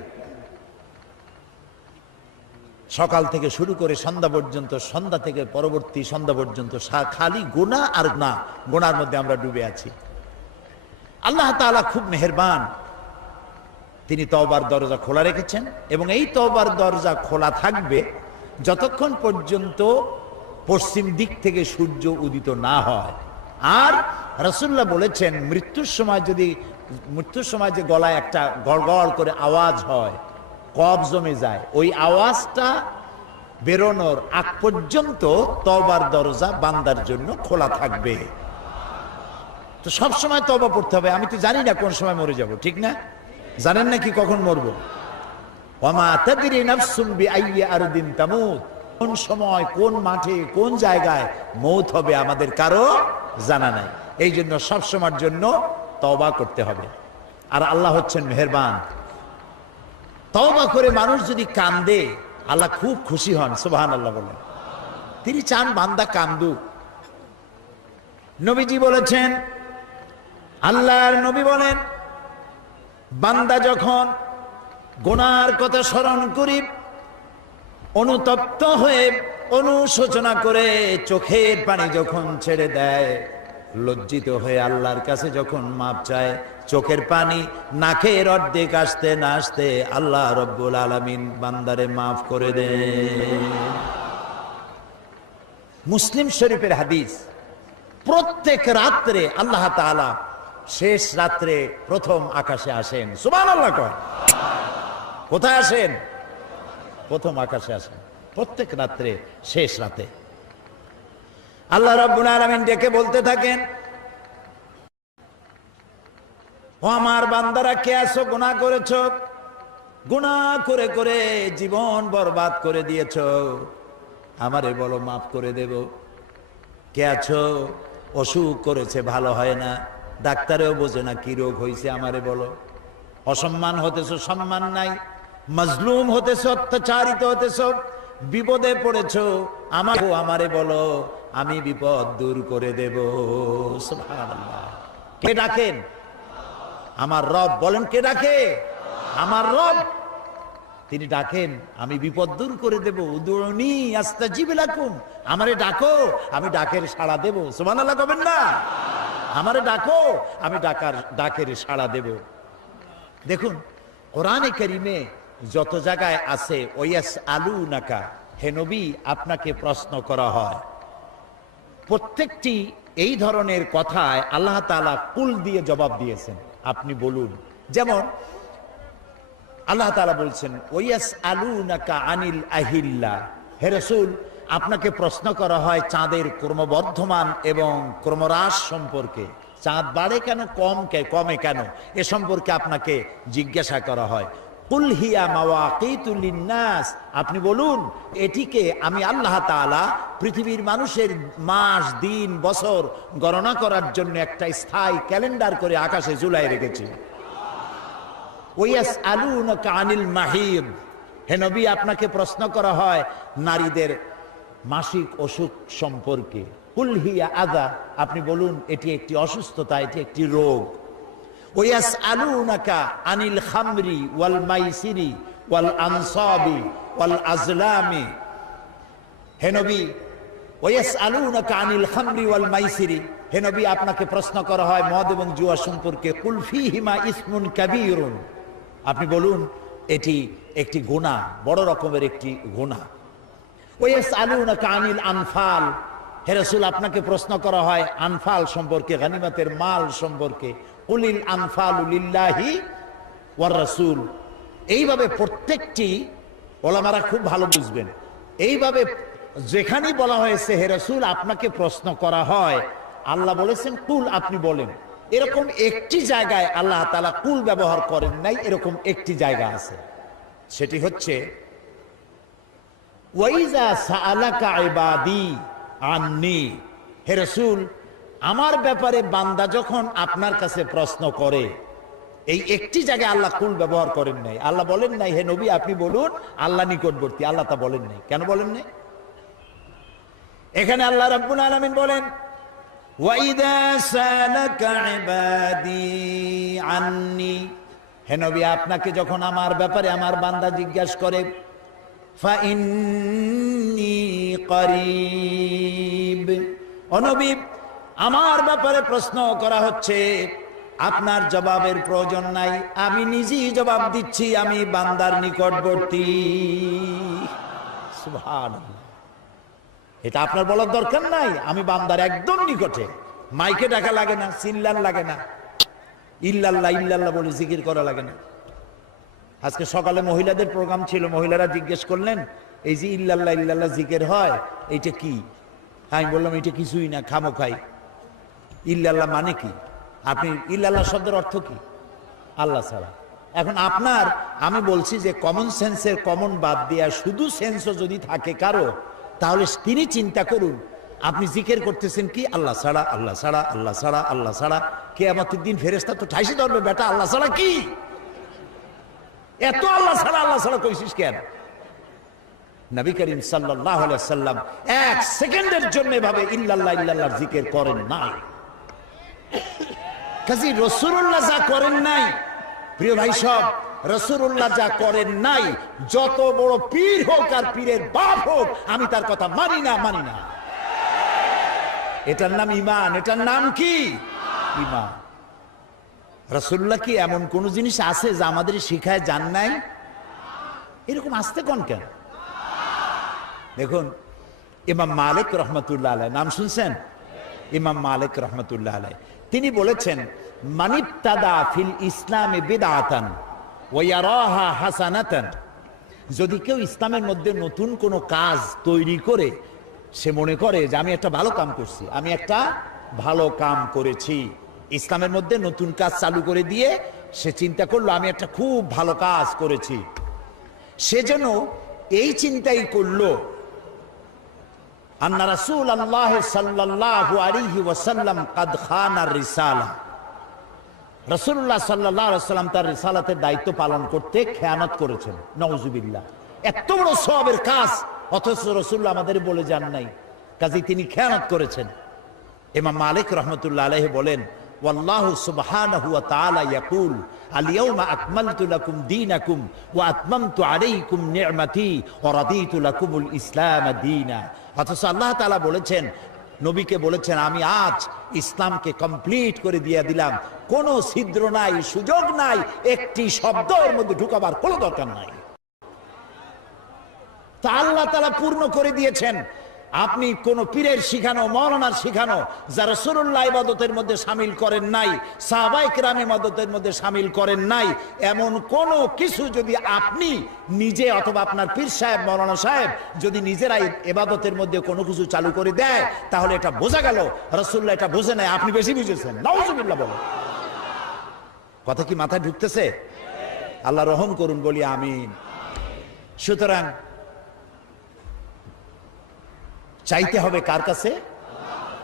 সকাল থেকে শুরু করে সন্ধ্যা পর্যন্ত, সন্ধ্যা থেকে পরবর্তী সন্ধ্যা পর্যন্ত খালি গুনাহ আর গুনাহ, গুনার মধ্যে আমরা ডুবে আছি। আল্লাহ তাআলা খুব মেহেরবান, তিনি তওবার দরজা খোলা রেখেছেন এবং এই তওবার দরজা খোলা থাকবে যতক্ষণ পর্যন্ত পশ্চিম দিক থেকে সূর্য উদিত না হয়। আর রাসূলুল্লাহ বলেছেন মৃত্যুর সময় যে গলায় একটা গড়গড় করে আওয়াজ হয়, কফ জমে যায়, ওই আওয়াজটা বেরোনোর আগ পর্যন্ত তওবার দরজা বান্দার জন্য খোলা থাকবে। তো সব সময় তওবা পড়তে হবে। আমি তো জানি না কোন সময় মরে যাব, ঠিক না? জানেন নাকি কখন মরবো? ওয়ামা তাদরি নাফসুম বিআইয়ি আরদিন তামুত, কোন সময় কোন মাঠে কোন জায়গায় মৌত হবে আমাদের কারো জানা নাই। এই জন্য সব সময়ের জন্য তওবা করতে হবে। আর আল্লাহ হচ্ছেন মেহেরবান। তওবা করে মানুষ যদি কান্দে আল্লাহ খুব খুশি হন, সুবহানাল্লাহ বলেন। তিনি চান বান্দা কান্দুক। নবীজি বলেছেন, আল্লাহর নবী বলেন, বান্দা যখন গুনার কথা স্মরণ করি, অনুতপ্ত হয়ে অনুশোচনা করে চোখের পানি যখন ছেড়ে দেয়, লজ্জিত হয়ে আল্লাহর কাছে যখন মাপ চায়, চোখের পানি নাকের অর্ধেক আসতে না আসতে আল্লাহ রব্বুল আলামিন বান্দারে মাফ করে দেন। মুসলিম শরীফের হাদিস, প্রত্যেক রাত্রে আল্লাহ তাআলা শেষ রাত্রে প্রথম আকাশে আসেন। সুবহানাল্লাহ কয়। কোথায় আসেন? প্রথম আকাশে আসেন প্রত্যেক রাত্রে, শেষ রাতে। আল্লাহ রাব্বুল আলামিন ডেকে বলতে থাকেন, ও আমার বান্দারা কে আছো? গুনাহ করেছো, গুনাহ করে করে জীবন বরবাদ করে দিয়েছো, আমারে বলো মাফ করে দেব। কে আছো? অসুখ করেছে, ভালো হয় না, ডাক্তারেও বোঝে না কি রোগ হয়েছে, আমারে বলো। অসম্মান হতেছ, সম্মান নাই, মজলুম হতেছ, অত্যাচারিত হতেছ, বিপদে পড়েছ, আমারে বলো, আমি বিপদ দূর করে দেব। সুবহানাল্লাহ। কে ডাকেন? আমার রব। বলেন কে ডাকে? আমার রব। তিনি ডাকেন, আমি বিপদ দূর করে দেব। উদুনি আস্তাজিব লাকুম, আমারে ডাকো, আমি ডাকের সাড়া দেব। সুবহানাল্লাহ কবেন না? আমারে ডাকো, আমি ডাকের সাড়া দেব। দেখুন কোরআনে কারীমে যত জায়গায় আছে ওয়াস আলুনাকা, হে নবী আপনাকে প্রশ্ন করা হয়, প্রত্যেকটি এই ধরনের কথায় আল্লাহ তাআলা কুল দিয়ে জবাব দিয়েছেন, আপনি বলুন। যেমন আল্লাহ তাআলা বলছেন ওয়াস আলুনাকা আনিল আহিল্লা, হে রাসূল আপনাকে প্রশ্ন করা হয় চাঁদের ক্রমবর্ধমান এবং ক্রমহ্রাস সম্পর্কে। চাঁদ বাড়ে কেন, কমে কেন, এ সম্পর্কে আপনাকে জিজ্ঞাসা করা হয়। কুল হিয়া মাওয়াকিতু লিন্নাস, আপনি বলুন এটিকে আমি আল্লাহ তাআলা পৃথিবীর মানুষের মাস, দিন, বছর গণনা করার জন্য একটা স্থায়ী ক্যালেন্ডার করে আকাশে ঝুলাই রেখেছি। ওয়াসআলুনাকা আনিল মাহিদ, হে নবী আপনাকে প্রশ্ন করা হয় নারীদের মাসিক অসুখ সম্পর্কে। কুল হিয়া আযা, আপনি বলুন এটি একটি অসুস্থতা, এটি একটি রোগ। ওয়াসআলুনাকা আনিল খামরি ওয়াল মাইসিরি ওয়াল আনসাবি ওয়াল আজলামি, হে নবী ওয়াসআলুনাকা আনিল খামরি ওয়াল মাইসিরি, হে নবী আপনাকে প্রশ্ন করা হয় মদ এবং জুয়া সম্পর্কে। কুল ফীহিমা ইসমুন কাবীরুন, আপনি বলুন এটি একটি গুনাহ, বড় রকমের একটি গুনাহ। ওয়াসআলুনাকা আনিল আনফাল, হে রাসূল আপনাকে প্রশ্ন করা হয় আনফাল সম্পর্কে, গনিমতের মাল সম্পর্কে। কুলিল আনফালু লিল্লাহি ওয়ার রাসূল। এইভাবে প্রত্যেকটি ওলামারা খুব ভালো বুঝবেন, এইভাবে যেখানেই বলা হয়েছে হে রাসূল আপনাকে প্রশ্ন করা হয়, আল্লাহ বলেছেন কুল, আপনি বলেন। এরকম একটি জায়গায় আল্লাহ তাআলা কুল ব্যবহার করেন নাই, এরকম একটি জায়গা আছে, সেটি হচ্ছে ওয়াইজা সাআলাকা ইবাদি আন্নি, হে রাসূল আমার ব্যাপারে বান্দা যখন আপনার কাছে প্রশ্ন করে, এই একটি জায়গায় আল্লাহ কুল ব্যবহার করেন নাই। আল্লাহ বলেন নাই হে নবী আপনি বলুন আল্লাহ নিকটবর্তী, আল্লাহ তা বলেন নাই। কেন বলেন নাই? এখানে আল্লাহ রাব্বুল আলামিন বলেন ওয়াইদা সালাকা ইবাদি আন্নি, হে নবী আপনাকে যখন আমার ব্যাপারে আমার বান্দা জিজ্ঞাসা করে, ফাইন্নী করিব, ও নবী আমার ব্যাপারে প্রশ্ন করা হচ্ছে, আপনার জবাবের প্রয়োজন নাই, আমি নিজেই জবাব দিচ্ছি, আমি বান্দার নিকটবর্তী। সুবহানাল্লাহ, এটা আপনার বলার দরকার নাই, আমি বান্দার একদম নিকটে। মাইকে ডাকা লাগে না, চিল্লান লাগে না, ইল্লাল্লাহ ইল্লাল্লাহ বলে জিকির করা লাগে না। আজকে সকালে মহিলাদের প্রোগ্রাম ছিল, মহিলারা জিজ্ঞেস করলেন এই যে ইল্লাল্লাহ ইল্লাল্লাহ জিকির হয় এইটা কি? আমি বললাম এটা কিছুই না, খামোখাই। ইল্লাল্লাহ মানে কি? আপনি ইল্লাল্লাহ শব্দের অর্থ কি? আল্লাহ ছাড়া। এখন আপনার, আমি বলছি যে কমন সেন্সের কমন বাদ দিয়া শুধু সেন্সও যদি থাকে কারো, তাহলে তিনি চিন্তা করুন আপনি জিকির করতেছেন কি? আল্লাহ ছাড়া, আল্লাহ ছাড়া, আল্লাহ ছাড়া, আল্লাহ ছাড়া। কিয়ামতের দিন ফেরেশতা তো ঠাইসে ধরবে, বেটা আল্লাহ ছাড়া কি? এত আল্লাহ ছাড়া আল্লাহ ছাড়া কইছিস কেন? নবী করিম সাল্লাল্লাহু আলাইহি ওয়াসাল্লাম এক সেকেন্ডের জন্য এভাবে ইল্লাল্লাহ ইল্লাল্লাহ জিকির করেন নাই। কাজী রাসূলুল্লাহ যা করেন নাই, প্রিয় ভাই সব, রাসূলুল্লাহ যা করেন নাই, যত বড় পীর হোক আর পীরের বাপ হোক, আমি তার কথা মানি না, মানি না। এটার নাম ঈমান, এটার নাম কি? ঈমান। রাসূলুল্লাহ কি এমন কোন জিনিস আছে যা আমাদের শিখায় জান নাই? এরকম আসতে কোন কেন? দেখুন ইমাম মালিক রহমতুল্লাহ আলাইহি, নাম শুনছেন? ইমাম মালিক রহমতুল্লাহ আলাইহি তিনি বলেছেন মানিবতাদা ফিল ইসলামে বিদআতান ওয়া ইয়ারাহা হাসানাতান, যদি কেউ ইসলামের মধ্যে নতুন কোনো কাজ তৈরি করে, সে মনে করে যে আমি একটা ভালো কাম করছি, আমি একটা ভালো কাম করেছি, ইসলামের মধ্যে নতুন কাজ চালু করে দিয়ে সে চিন্তা করলো আমি একটা খুব ভালো কাজ করেছি, সেজন্য এই চিন্তাই করলো আন্না রাসূলুল্লাহ সাল্লাল্লাহু আলাইহি ওয়াসাল্লাম কাদ খানা রিসালা, রাসূলুল্লাহ সাল্লাল্লাহু আলাইহি ওয়াসাল্লাম তার রিসালাতের দায়িত্ব পালন করতে খেয়ানত করেছেন। নাউজুবিল্লাহ, এত বড় সওয়াবের কাজ অথচ রাসূলুল্লাহ আমাদের বলে যান নাই, কাজেই তিনি খেয়ানত করেছেন। ইমাম মালিক রাহমাতুল্লাহ আলাইহি বলেন, ওয়াল্লাহু সুবহানাহু ওয়া তাআলা ইয়াকুল আল ইয়াউমা আকমালতু লাকুম দীনাকুম ওয়া আতমামতু আলাইকুম নি'মাতি ওয়া রাদিতু লাকুমুল ইসলাম দীনা। অথচ আল্লাহ তাআলা বলেছেন, নবীকে বলেছেন, আমি আজ ইসলামকে কমপ্লিট করে দিয়ে দিলাম, কোনো ছিদ্র নাই, সুযোগ নাই, একটি শব্দ এর মধ্যে ঢুকাবার কোনো দরকার নাই। তা আল্লাহ তাআলা পূর্ণ করে দিয়েছেন। আপনি কোন পীরের শিখানো, মাওলানার শিখানো যা রাসূলুল্লাহ ইবাদতের মধ্যে শামিল করেন নাই, সাহাবায়ে কেরাম ইবাদতের মধ্যে শামিল করেন নাই, এমন কোন কিছু যদি আপনি নিজে অথবা আপনার পীর সাহেব, মাওলানা সাহেব যদি নিজেরাই ইবাদতের মধ্যে কোনো কিছু চালু করে দেয়, তাহলে এটা বোঝা গেল রাসূলুল্লাহ এটা বোঝে নাই, আপনি বেশি বুঝেছেন। নাউজুবিল্লাহ বলো। কথা কি মাথায় ঢুকতেছে? আল্লাহ রহম করুন, বলি আমিন। সুতরাং চাইতে হবে কার কাছে?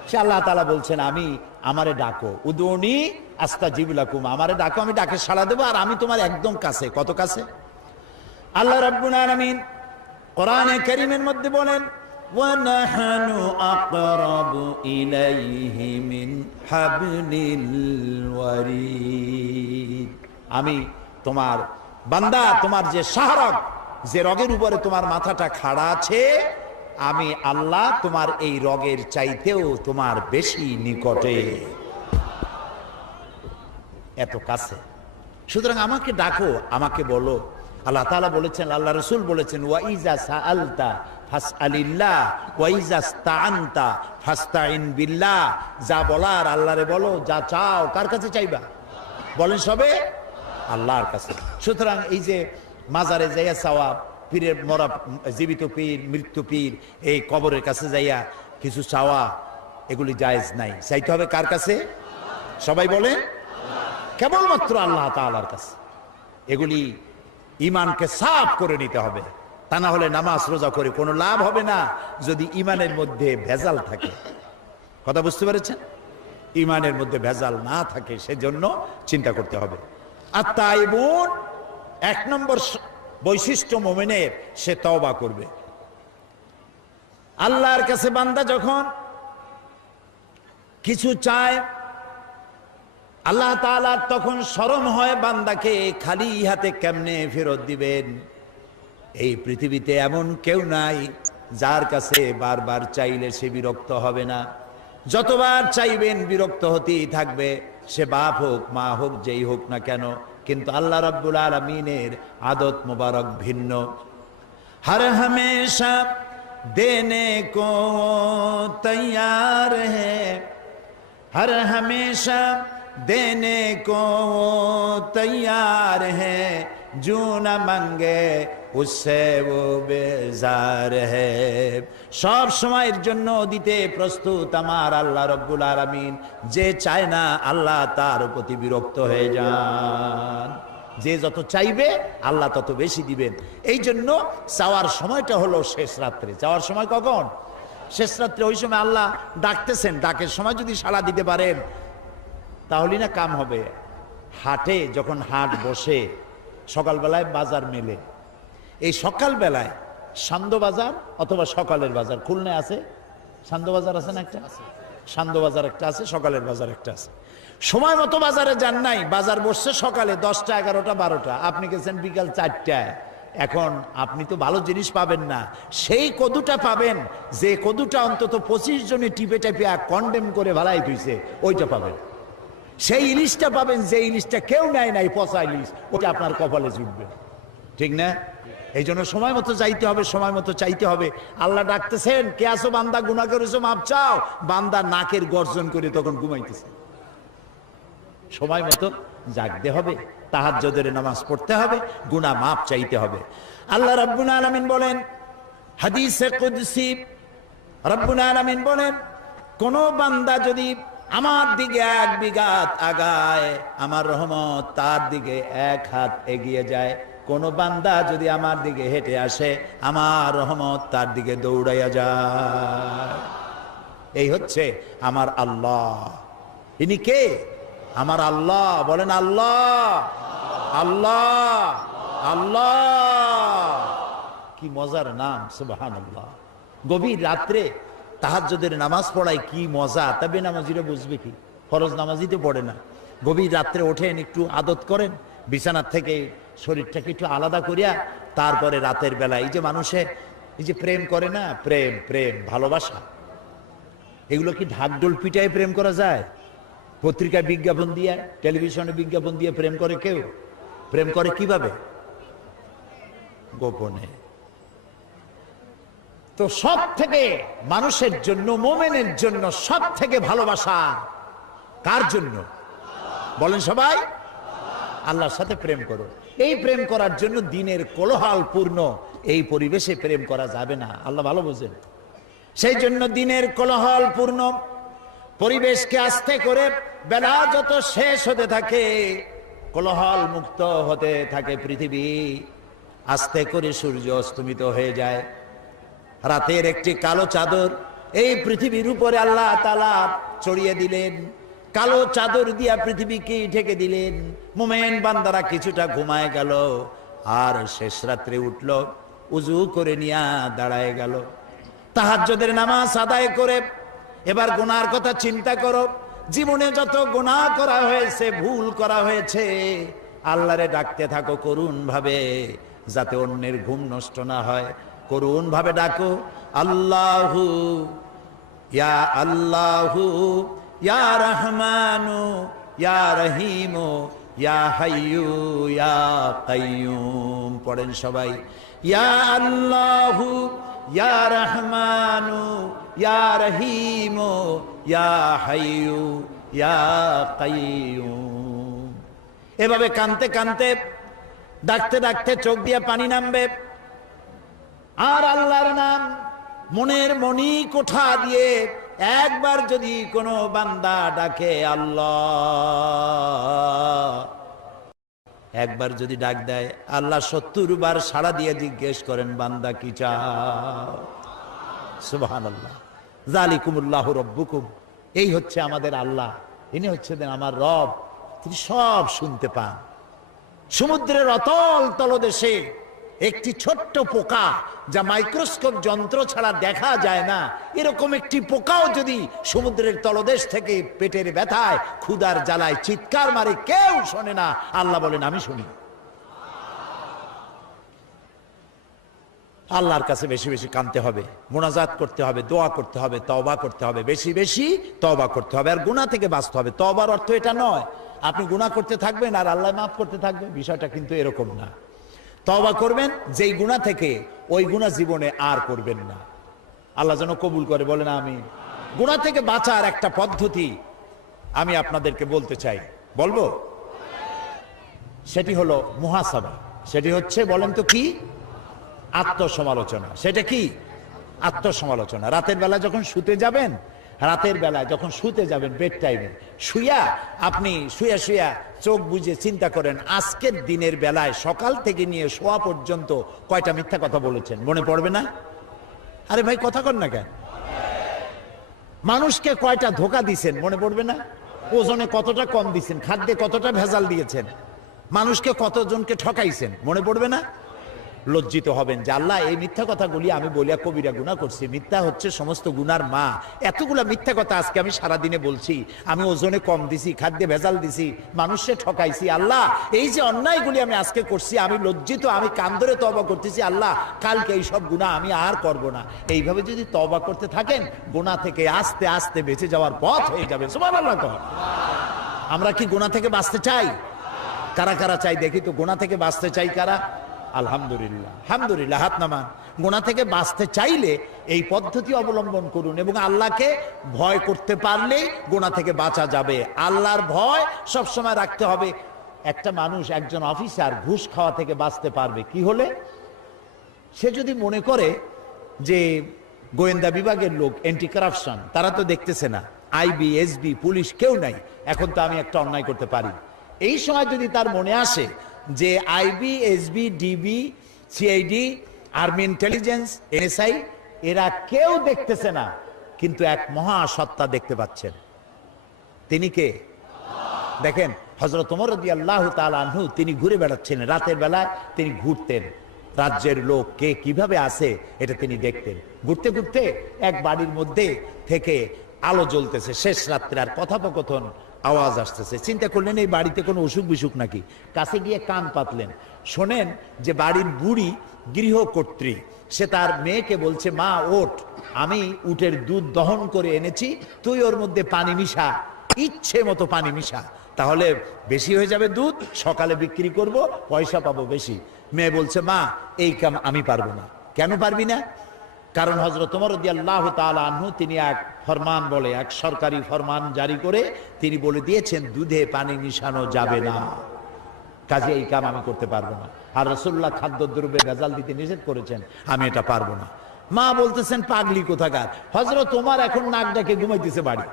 সে আল্লাহ তাআলা বলছেন, আমি আমারে ডাকো, উদুনি আস্তাজিব লাকুম, আমারে ডাকো, আমি ডাকে সাড়া দেবো, আর আমি তোমার একদম কাছে। কত কাছে? আল্লাহ রাব্বুল আলামিন কোরআনে কারীমের মধ্যে বলেন, ওয়া নাহনু আকরাবু ইলাইহি মিন হাবলিল ওয়ারিদ। আমি তোমার বান্দা, তোমার যে শাহরগ, যে রগের উপরে তোমার মাথাটা খাড়া আছে, আমি আল্লাহ তোমার এই রগের চাইতেও তোমার বেশি নিকটে, এত কাছে। সুতরাং আমাকে ডাকো, আমাকে বলো। আল্লাহ তাআলা বলেছেন, আল্লাহ রাসূল বলেছেন, ওয়া ইজা সাআলতা ফাসআলিল্লাহ ওয়া ইজা ইসতাআনতা ফাসতাইন বিল্লাহ। যা বলার আল্লাহরে বলো, যা চাও কার কাছে চাইবা? বলেন সবে আল্লাহর কাছে। সুতরাং এই যে মাজারে যাইয়া চাওয়া, পীরের মরা, জীবিত পীর, মৃত্যু পীর, এই কবরের কাছে যাইয়া কিছু চাওয়া, এগুলি জায়েজ নাই। চাইতে হবে কার কাছে? সবাই বলেন কেবলমাত্র আল্লাহ তাআলার কাছে। এগুলি ঈমানকে সাফ করে নিতে হবে, তা না হলে নামাজ রোজা করে কোনো লাভ হবে না যদি ঈমানের মধ্যে ভেজাল থাকে। কথা বুঝতে পেরেছেন? ঈমানের মধ্যে ভেজাল না থাকে, সেজন্য চিন্তা করতে হবে। আর তাইবুন, এক নম্বর বৈশিষ্ট্য মুমিনের, সে তওবা করবে। আল্লাহর কাছে বান্দা যখন কিছু চায়, আল্লাহ তাআলা তখন শরম হয় বান্দাকে খালি হাতে কেমনে ফেরত দিবেন। এই পৃথিবীতে এমন কেউ নাই যার কাছে বারবার চাইলে সে বিরক্ত হবে না। যতবার চাইবেন বিরক্ত হতেই থাকবে, সে বাপ হোক, মা হোক, যেই হোক না কেন। কিন্তু আল্লাহ রাব্বুল আলামিনের আদত মুবারক ভিন্ন। हर हमेशा देने को तैयार है, हर हमेशा देने को तैयार है, जो न मांगे उससे वो बेजार है। সব সময়ের জন্য দিতে প্রস্তুত আমার আল্লাহ রব্বুল আলামিন। যে চায় না আল্লাহ তার প্রতি বিরক্ত হয়ে যান। যে যত চাইবে আল্লাহ তত বেশি দিবেন। এই জন্য চাওয়ার সময়টা হলো শেষ রাত্রে। চাওয়ার সময় কখন? শেষ রাত্রে। ওই সময় আল্লাহ ডাকতেছেন, ডাকের সময় যদি সাড়া দিতে পারেন তাহলেই না কাম হবে। হাটে যখন হাট বসে, সকালবেলায় বাজার মেলে, এই সকালবেলায় সান্দ বাজার অথবা সকালের বাজার, খুলনায় আছে সান্দ বাজার, আছে না একটা? সান্দ বাজার একটা আছে, সকালের বাজার একটা আছে। সময় মতো বাজারে যান নাই, বাজার বসছে সকালে 10টা, 11টা, 12টা, আপনি গেছেন বিকাল 4টায়। এখন আপনি তো ভালো জিনিস পাবেন না। সেই কদুটা পাবেন যে কদুটা অন্তত 25 জনে টিপে টেপে কন্ডেম করে ভালাই দিয়েছে, ওইটা পাবেন। সেই ইলিশটা পাবেন যে ইলিশটা কেউ নেয় নাই, পচা ইলিশ, ওটা আপনার কপালে জুটবে। ঠিক না? এই জন্য সময় মতো যাইতে হবে, সময় মতো চাইতে হবে। আল্লাহ ডাকতেছেন, কে আসো বান্দা, গুনাহ করেছো মাপ চাও। বান্দা নাকের গর্জন করে তখন ঘুমাইতেছে। সময় মতো জাগতে হবে, তাহাজ্জুদের নামাজ পড়তে হবে, গুনাহ মাপ চাইতে হবে। আল্লাহ রাব্বুল আলামিন বলেন হাদিসে কুদসি, রাব্বুল আলামিন বলেন, কোন বান্দা যদি আমার দিকে 1 বিঘাত আগায়, আমার রহমত তার দিকে 1 হাত এগিয়ে যায়। কোন বান্দা যদি আমার দিকে হেঁটে আসে, আমার রহমত তার দিকে দৌড়াইয়া যায়। এই হচ্ছে আমার আল্লাহ। ইনি কে? আমার আল্লাহ। বলেন আল্লাহ, আল্লাহ, আল্লাহ। কি মজার নাম, সুবহানাল্লাহ। গভীর রাত্রে তাহাজ্জুদের নামাজ পড়ায় কি মজা। তবে নামাজিরা বুঝবে কি? ফরজ নামাজই তো পড়ে না। গভীর রাত্রে ওঠেন, একটু আদত করেন, বিছানার থেকে শরীরটাকে একটু আলাদা করিয়া তারপরে রাতের বেলা এই যে মানুষে এই যে প্রেম করে না, প্রেম প্রেম ভালোবাসা, এগুলো কি ঢাকঢোল পিটায় প্রেম করা যায়? পত্রিকায় বিজ্ঞাপন দিয়ে, টেলিভিশনে বিজ্ঞাপন দিয়ে প্রেম করে কেউ? প্রেম করে কিভাবে? গোপনে। তো সব থেকে মানুষের জন্য, মোমেনের জন্য সব থেকে ভালোবাসা কার জন্য? বলেন সবাই, আল্লাহর সাথে প্রেম করো। এই প্রেম করার জন্য দিনের কোলাহল পূর্ণ এই পরিবেশে প্রেম করা যাবে না, আল্লাহ ভালো বোঝেন। সেই জন্য দিনের কোলাহল পূর্ণ পরিবেশকে আস্তে করে বেলা যত শেষ হতে থাকে, কোলাহল মুক্ত হতে থাকে পৃথিবী, আস্তে করে সূর্য অস্তমিত হয়ে যায়। রাতের একটি কালো চাদর এই পৃথিবীর উপরে আল্লাহ তাআলা ছড়িয়ে দিলেন। কালো চাদর দিয়া পৃথিবীকে ঢেকে দিলেন। মুমিন বান্দারা কিছুটা ঘুমায় গেল, আর শেষ রাত্রে উঠল, উজু করে নিয়া দাঁড়ায় গেল, তাহাজ্জুদের নামাজ আদায় করে। এবার গুনার কথা চিন্তা করো। জীবনে যত গুনাহ করা হয়েছে, ভুল করা হয়েছে, আল্লাহরে ডাকতে থাকো করুণ ভাবে, যাতে অন্যের ঘুম নষ্ট না হয়। করুণ ভাবে ডাকো, আল্লাহু ইয়া আল্লাহু ইয়া রহমানু ইয়া রহিমু ইয়া হাইয়ু ইয়া কাইয়ুম। পড়েন সবাই, ইয়া আল্লাহু ইয়া রহমানু ইয়া রহিমু ইয়া হাইয়ু ইয়া কাইয়ুম। এভাবে কানতে কানতে, ডাকতে ডাকতে চোখ দিয়ে পানি নামবে। আর আল্লাহর নাম মনের মনি কোঠা দিয়ে একবার যদি কোনো বান্দা ডাকে আল্লাহ, একবার যদি ডাক দেয়, আল্লাহ ৭০ বার সাড়া দিয়ে জিজ্ঞেস করেন, বান্দা কি চাও? সুবহানাল্লাহ। যালিকুমুল্লাহু রাব্বুকুম। এই হচ্ছে আমাদের আল্লাহ, ইনি হচ্ছেন আমার রব। তিনি সব শুনতে পান। সমুদ্রের অতল তলদেশে একটি ছোট্ট পোকা, যা মাইক্রোস্কোপ যন্ত্র ছাড়া দেখা যায় না, এরকম একটি পোকাও যদি সমুদ্রের তলদেশ থেকে পেটের ব্যথায়, ক্ষুধার জ্বালায় চিৎকার মারে, কেউ শোনে না। আল্লাহ বলেন আমি শুনি। আল্লাহর কাছে বেশি বেশি কাঁদতে হবে, মোনাজাত করতে হবে, দোয়া করতে হবে, তওবা করতে হবে, বেশি বেশি তওবা করতে হবে, আর গুনাহ থেকে বাঁচতে হবে। তওবার অর্থ এটা নয় আপনি গুনাহ করতে থাকবেন আর আল্লাহ মাফ করতে থাকবেন, বিষয়টা কিন্তু এরকম না। তওবা করবেন যেই গুনাহ থেকে, ওই গুনাহ জীবনে আর করবেন না। আল্লাহ যেন কবুল করে, বলেন আমিন। গুনাহ থেকে বাঁচার একটা পদ্ধতি আমি আপনাদেরকে বলতে চাই, বলবো? সেটি হলো মুহাসাবা। সেটি হচ্ছে, বলেন তো কি? আত্মসমালোচনা। সেটা কি? আত্মসমালোচনা। রাতের বেলা যখন শুতে যাবেন, রাতের বেলায় যখন শুতে যাবেন, বেড টাইমে শুয়া, আপনি শুয়া শুয়া চোখ বুজে চিন্তা করেন, আজকের দিনের বেলায় সকাল থেকে নিয়ে শোয়া পর্যন্ত কয়টা মিথ্যা কথা বলেছেন, মনে পড়বে না? আরে ভাই কথা কর না কেন? মানুষকে কয়টা ধোকা দিছেন, মনে পড়বে না? ওজনে কতটা কম দিছেন, খাদ্যে কতটা ভেজাল দিয়েছেন, মানুষকে কতজনকে ঠকাইছেন, মনে পড়বে না? লজ্জিত হবেন যে আল্লাহ, এই মিথ্যা কথাগুলি আমি বলিয়া কবিরা গুনাহ করছি। মিথ্যা হচ্ছে সমস্ত গুনার মা। এতগুলা মিথ্যা কথা আজকে আমি সারাদিনে বলছি। আমি ওজনে কম দিছি, খাদ্যে ভেজাল দিছি, মানুষকে ঠকাইছি। আল্লাহ, এই যে অন্যায়গুলি আমি আজকে করছি, আমি লজ্জিত, আমি কান ধরে তওবা করতেছি। আল্লাহ, কালকে এই সব গুনাহ আমি আর করব না। এইভাবে যদি তওবা করতে থাকেন, গুনাহ থেকে আস্তে আস্তে বেঁচে যাওয়ার পথ হয়ে যাবে। সুবহানাল্লাহ। আমরা কি গুনাহ থেকে বাঁচতে চাই? কারা কারা চাই দেখি তো? গুনাহ থেকে বাঁচতে চাই কারা? আলহামদুলিল্লাহ, আলহামদুলিল্লাহ, হাত নামান। গুনাহ থেকে বাঁচতে চাইলে এই পদ্ধতি অবলম্বন করুন, এবং আল্লাহকে ভয় করতে পারলে গুনাহ থেকে বাঁচা যাবে। আল্লাহর ভয় সবসময় রাখতে হবে। একটা মানুষ, একজন অফিসার ঘুষ খাওয়া থেকে বাঁচতে পারবে কি হলে? সে যদি মনে করে যে গোয়েন্দা বিভাগের লোক, অ্যান্টি কারাপশন, তারা তো দেখতেছে না, আইবি, এসবি, পুলিশ কেউ নাই, এখন তো আমি একটা অন্যায় করতে পারি। এই সময় যদি তার মনে আসে যে IB, SB, DB, CID, army intelligence, NSI এরা কেউ দেখতেছে না, কিন্তু এক মহাসত্তা দেখতে পাচ্ছেন। তিনি কে? দেখেন হযরত ওমর রাদিয়াল্লাহু তাআলা আনহু তিনি ঘুরে বেড়াচ্ছেন, রাতের বেলায় তিনি ঘুরতেন, রাজ্যের লোক কে কিভাবে আছে এটা তিনি দেখতেন। ঘুরতে ঘুরতে এক বাড়ির মধ্যে থেকে আলো জ্বলতেছে, শেষ রাত্রে, আর কথোপকথন আওয়াজ আসতেছে। চিন্তা করলেন এই বাড়িতে কোনো অসুখ বিসুখ নাকি। কাছে গিয়ে কান পাতলেন, শোনেন যে বাড়ির বুড়ি গৃহকর্ত্রী, সে তার মেয়েকে বলছে, মা ওঠ, আমি উটের দুধ দহন করে এনেছি, তুই ওর মধ্যে পানি মিশা, ইচ্ছে মতো পানি মিশা, তাহলে বেশি হয়ে যাবে দুধ, সকালে বিক্রি করব, পয়সা পাবো বেশি। মেয়ে বলছে, মা এই কাম আমি পারবো না। কেন পারবি না? কারণ হযরত ওমর রাদিয়াল্লাহু তাআলা আনহু তিনি এক ফরমান বলে, এক সরকারি ফরমান জারি করে তিনি বলে দিয়েছেন দুধে পানি মিশানো যাবে না, কাজে এই কাম আমি করতে পারবো না। আর রাসূলুল্লাহ খাদ্যদ্রব্যে ভেজাল দিতে নিষেধ করেছেন, আমি এটা পারবো না। মা বলতেছেন, পাগলি কোথাকার, হযরত ওমর এখন নাক ডাকে ঘুমাইতেছে বাড়ি,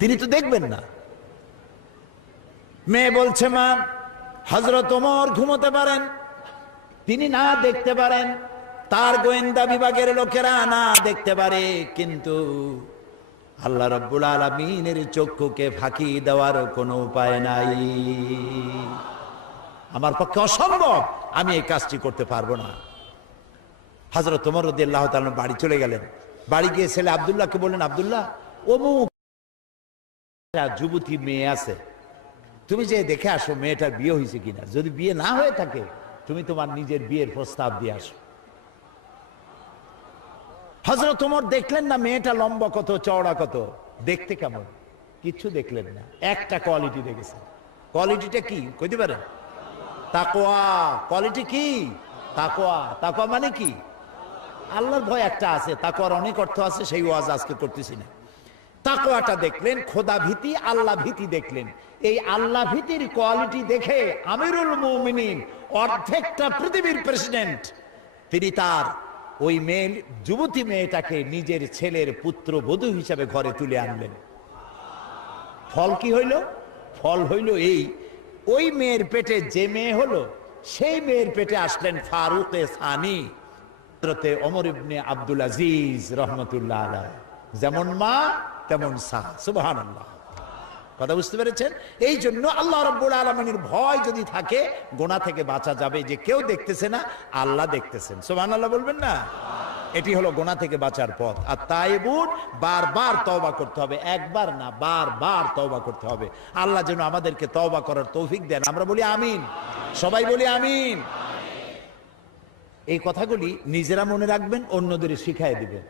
তিনি তো দেখবেন না। মেয়ে বলছে, মা হযরত ওমর ঘুমোতে পারেন, তিনি না দেখতে পারেন, তার গোয়েন্দা বিভাগের লোকেরা না দেখতে পারে, কিন্তু আল্লাহ রাব্বুল আলামিনের চক্ষুকে ফাঁকি দেওয়ার কোনো উপায় নাই, আমার পক্ষে অসম্ভব, আমি এই কাজটি করতে পারবো না। হযরত ওমর রাদিয়াল্লাহু তাআলা বাড়ি চলে গেলেন। বাড়ি গিয়ে ছেলে আব্দুল্লাহকে বললেন, আব্দুল্লাহ অমুক যুবতী মেয়ে আছে, তুমি যে দেখে আসো মেয়েটার বিয়ে হয়েছে কিনা, যদি বিয়ে না হয়ে থাকে তুমি তোমার নিজের বিয়ের প্রস্তাব দিয়ে আসো। হযরত ওমর দেখলেন না মেয়েটা লম্বা কত, চওড়া কত, দেখতে কেমন, কিছু দেখলেন না, একটা কোয়ালিটি দেখেছেন। কোয়ালিটিটা কি কইতে পারেন? তাকওয়া। কোয়ালিটি কি? তাকওয়া। তাকওয়া মানে কি? আল্লাহর ভয় একটা আছে, তাকওয়ার অনেক অর্থ আছে, সেই ওয়াজ আজকে করতেছি না। তাকওয়াটা দেখলেন, খোদা ভীতি, আল্লাহ ভীতি দেখলেন। এই আল্লাহ ভীতির কোয়ালিটি দেখে আমিরুল মুমিনিন, অর্ধেকটা পৃথিবীর প্রেসিডেন্ট, তিনি তার ওই মেয়ে, যুবতী মেয়েটাকে নিজের ছেলের পুত্র বধূ হিসাবে ঘরে তুলে আনলেন। ফল কি হইল? ফল হইল এই, ওই মেয়ের পেটে যে মেয়ে হলো, সেই মেয়ের পেটে আসলেন ফারুকে সানি, হযরতে ওমর ইবনে আব্দুল আজিজ রহমতুল্লাহ আলাইহি। যেমন মা তেমন সা। সুবহানাল্লাহ। কথা বুঝতে পেরেছেন? এই জন্য আল্লাহ রাব্বুল আলামিনের ভয় যদি থাকে, গোনা থেকে বাঁচা যাবে, যে কেউ দেখতেছে না, আল্লাহ দেখতেছেন। সুবহানাল্লাহ বলবেন না? এটি হলো গোনা থেকে বাঁচার পথ। আর তাইবুন, বারবার তওবা করতে হবে, একবার না বারবার তওবা করতে হবে। আল্লাহ যেন আমাদেরকে তওবা করার তৌফিক দেন। আমরা বলি আমিন, সবাই বলি আমিন। এই কথাগুলি নিজেরা মনে রাখবেন, অন্যদের শিখাই দিবেন,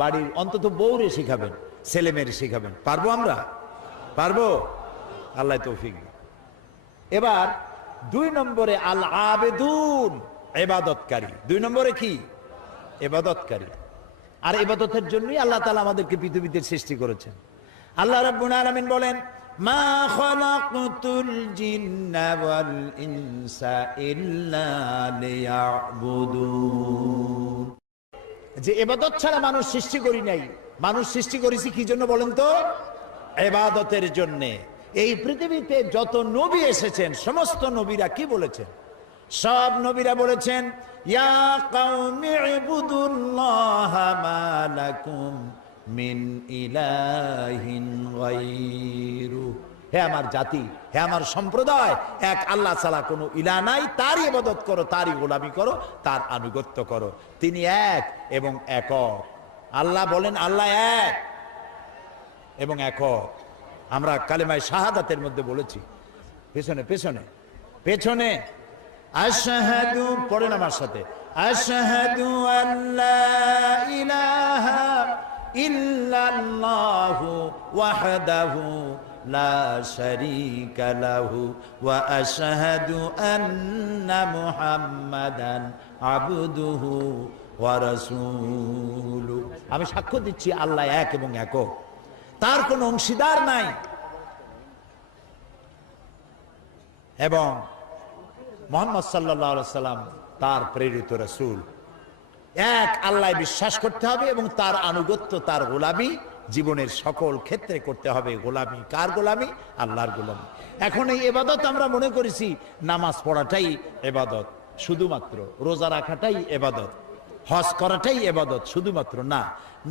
বাড়ির অন্তত বউরে শিখাবেন, ছেলে মেয়েরে শিখাবেন। পারবো আমরা? পারবো? আল্লাহ তৌফিক। এবার 2 নম্বরে আল আবেদুন, ইবাদতকারী। 2 নম্বরে কি? ইবাদতকারী। আর ইবাদতের জন্যই আল্লাহ তাআলা আমাদেরকে পৃথিবীতে সৃষ্টি করেছেন। আল্লাহ রাব্বুল আলামিন বলেন, মা খালাকতুল জিন্না ওয়াল ইনসা ইল্লা লিয়াবুদুন। যে ইবাদত ছাড়া মানুষ সৃষ্টি করি নাই, মানুষ সৃষ্টি করেছি কি জন্য বলেন তো? ইবাদতের জন্য। এই পৃথিবীতে যত নবী এসেছেন, সমস্ত নবীরা কি বলেছেন? সব নবীরা বলেছেন, ইয়া কওমি ইবুদুল্লাহা মা লাকুম মিন ইলাহিন গায়রু। হে আমার জাতি, হে আমার সম্প্রদায়, এক আল্লাহ ছাড়া কোনো ইলাহ নাই, তারই ইবাদত করো, তারই গোলামি করো, তার আনুগত্য করো। তিনি এক এবং একক। আল্লাহ বলেন আল্লাহ এক এবং একক। আমরা কালেমায়ে শাহাদাতের মধ্যে বলেছি, পেছনে পেছনে পেছনে, আশহাদু, পড়েন আমার সাথে, আশহাদু আল্লা ইলাহা ইল্লাল্লাহু ওয়াহদাহু লা শারীকা লাহু ওয়া আশহাদু আন্না মুহাম্মাদান আবদুহু ওয়া রাসূলুহু। আমি সাক্ষ্য দিচ্ছি আল্লাহ এক এবং একক, তার কোনো অংশীদার নাই, এবং মুহাম্মদ সাল্লাল্লাহু আলাইহি সাল্লাম তার প্রেরিত রাসূল। এক আল্লাহ বিশ্বাস করতে হবে এবং তার আনুগত্য, তার গোলামি জীবনের সকল ক্ষেত্রে করতে হবে গোলামি। কার গোলামি? আল্লাহর গোলামি। এখন এই ইবাদত আমরা মনে করেছি নামাজ পড়াটাই ইবাদত শুধুমাত্র, রোজা রাখাটাই ইবাদত, হজ করাটাই ইবাদত শুধুমাত্র। না,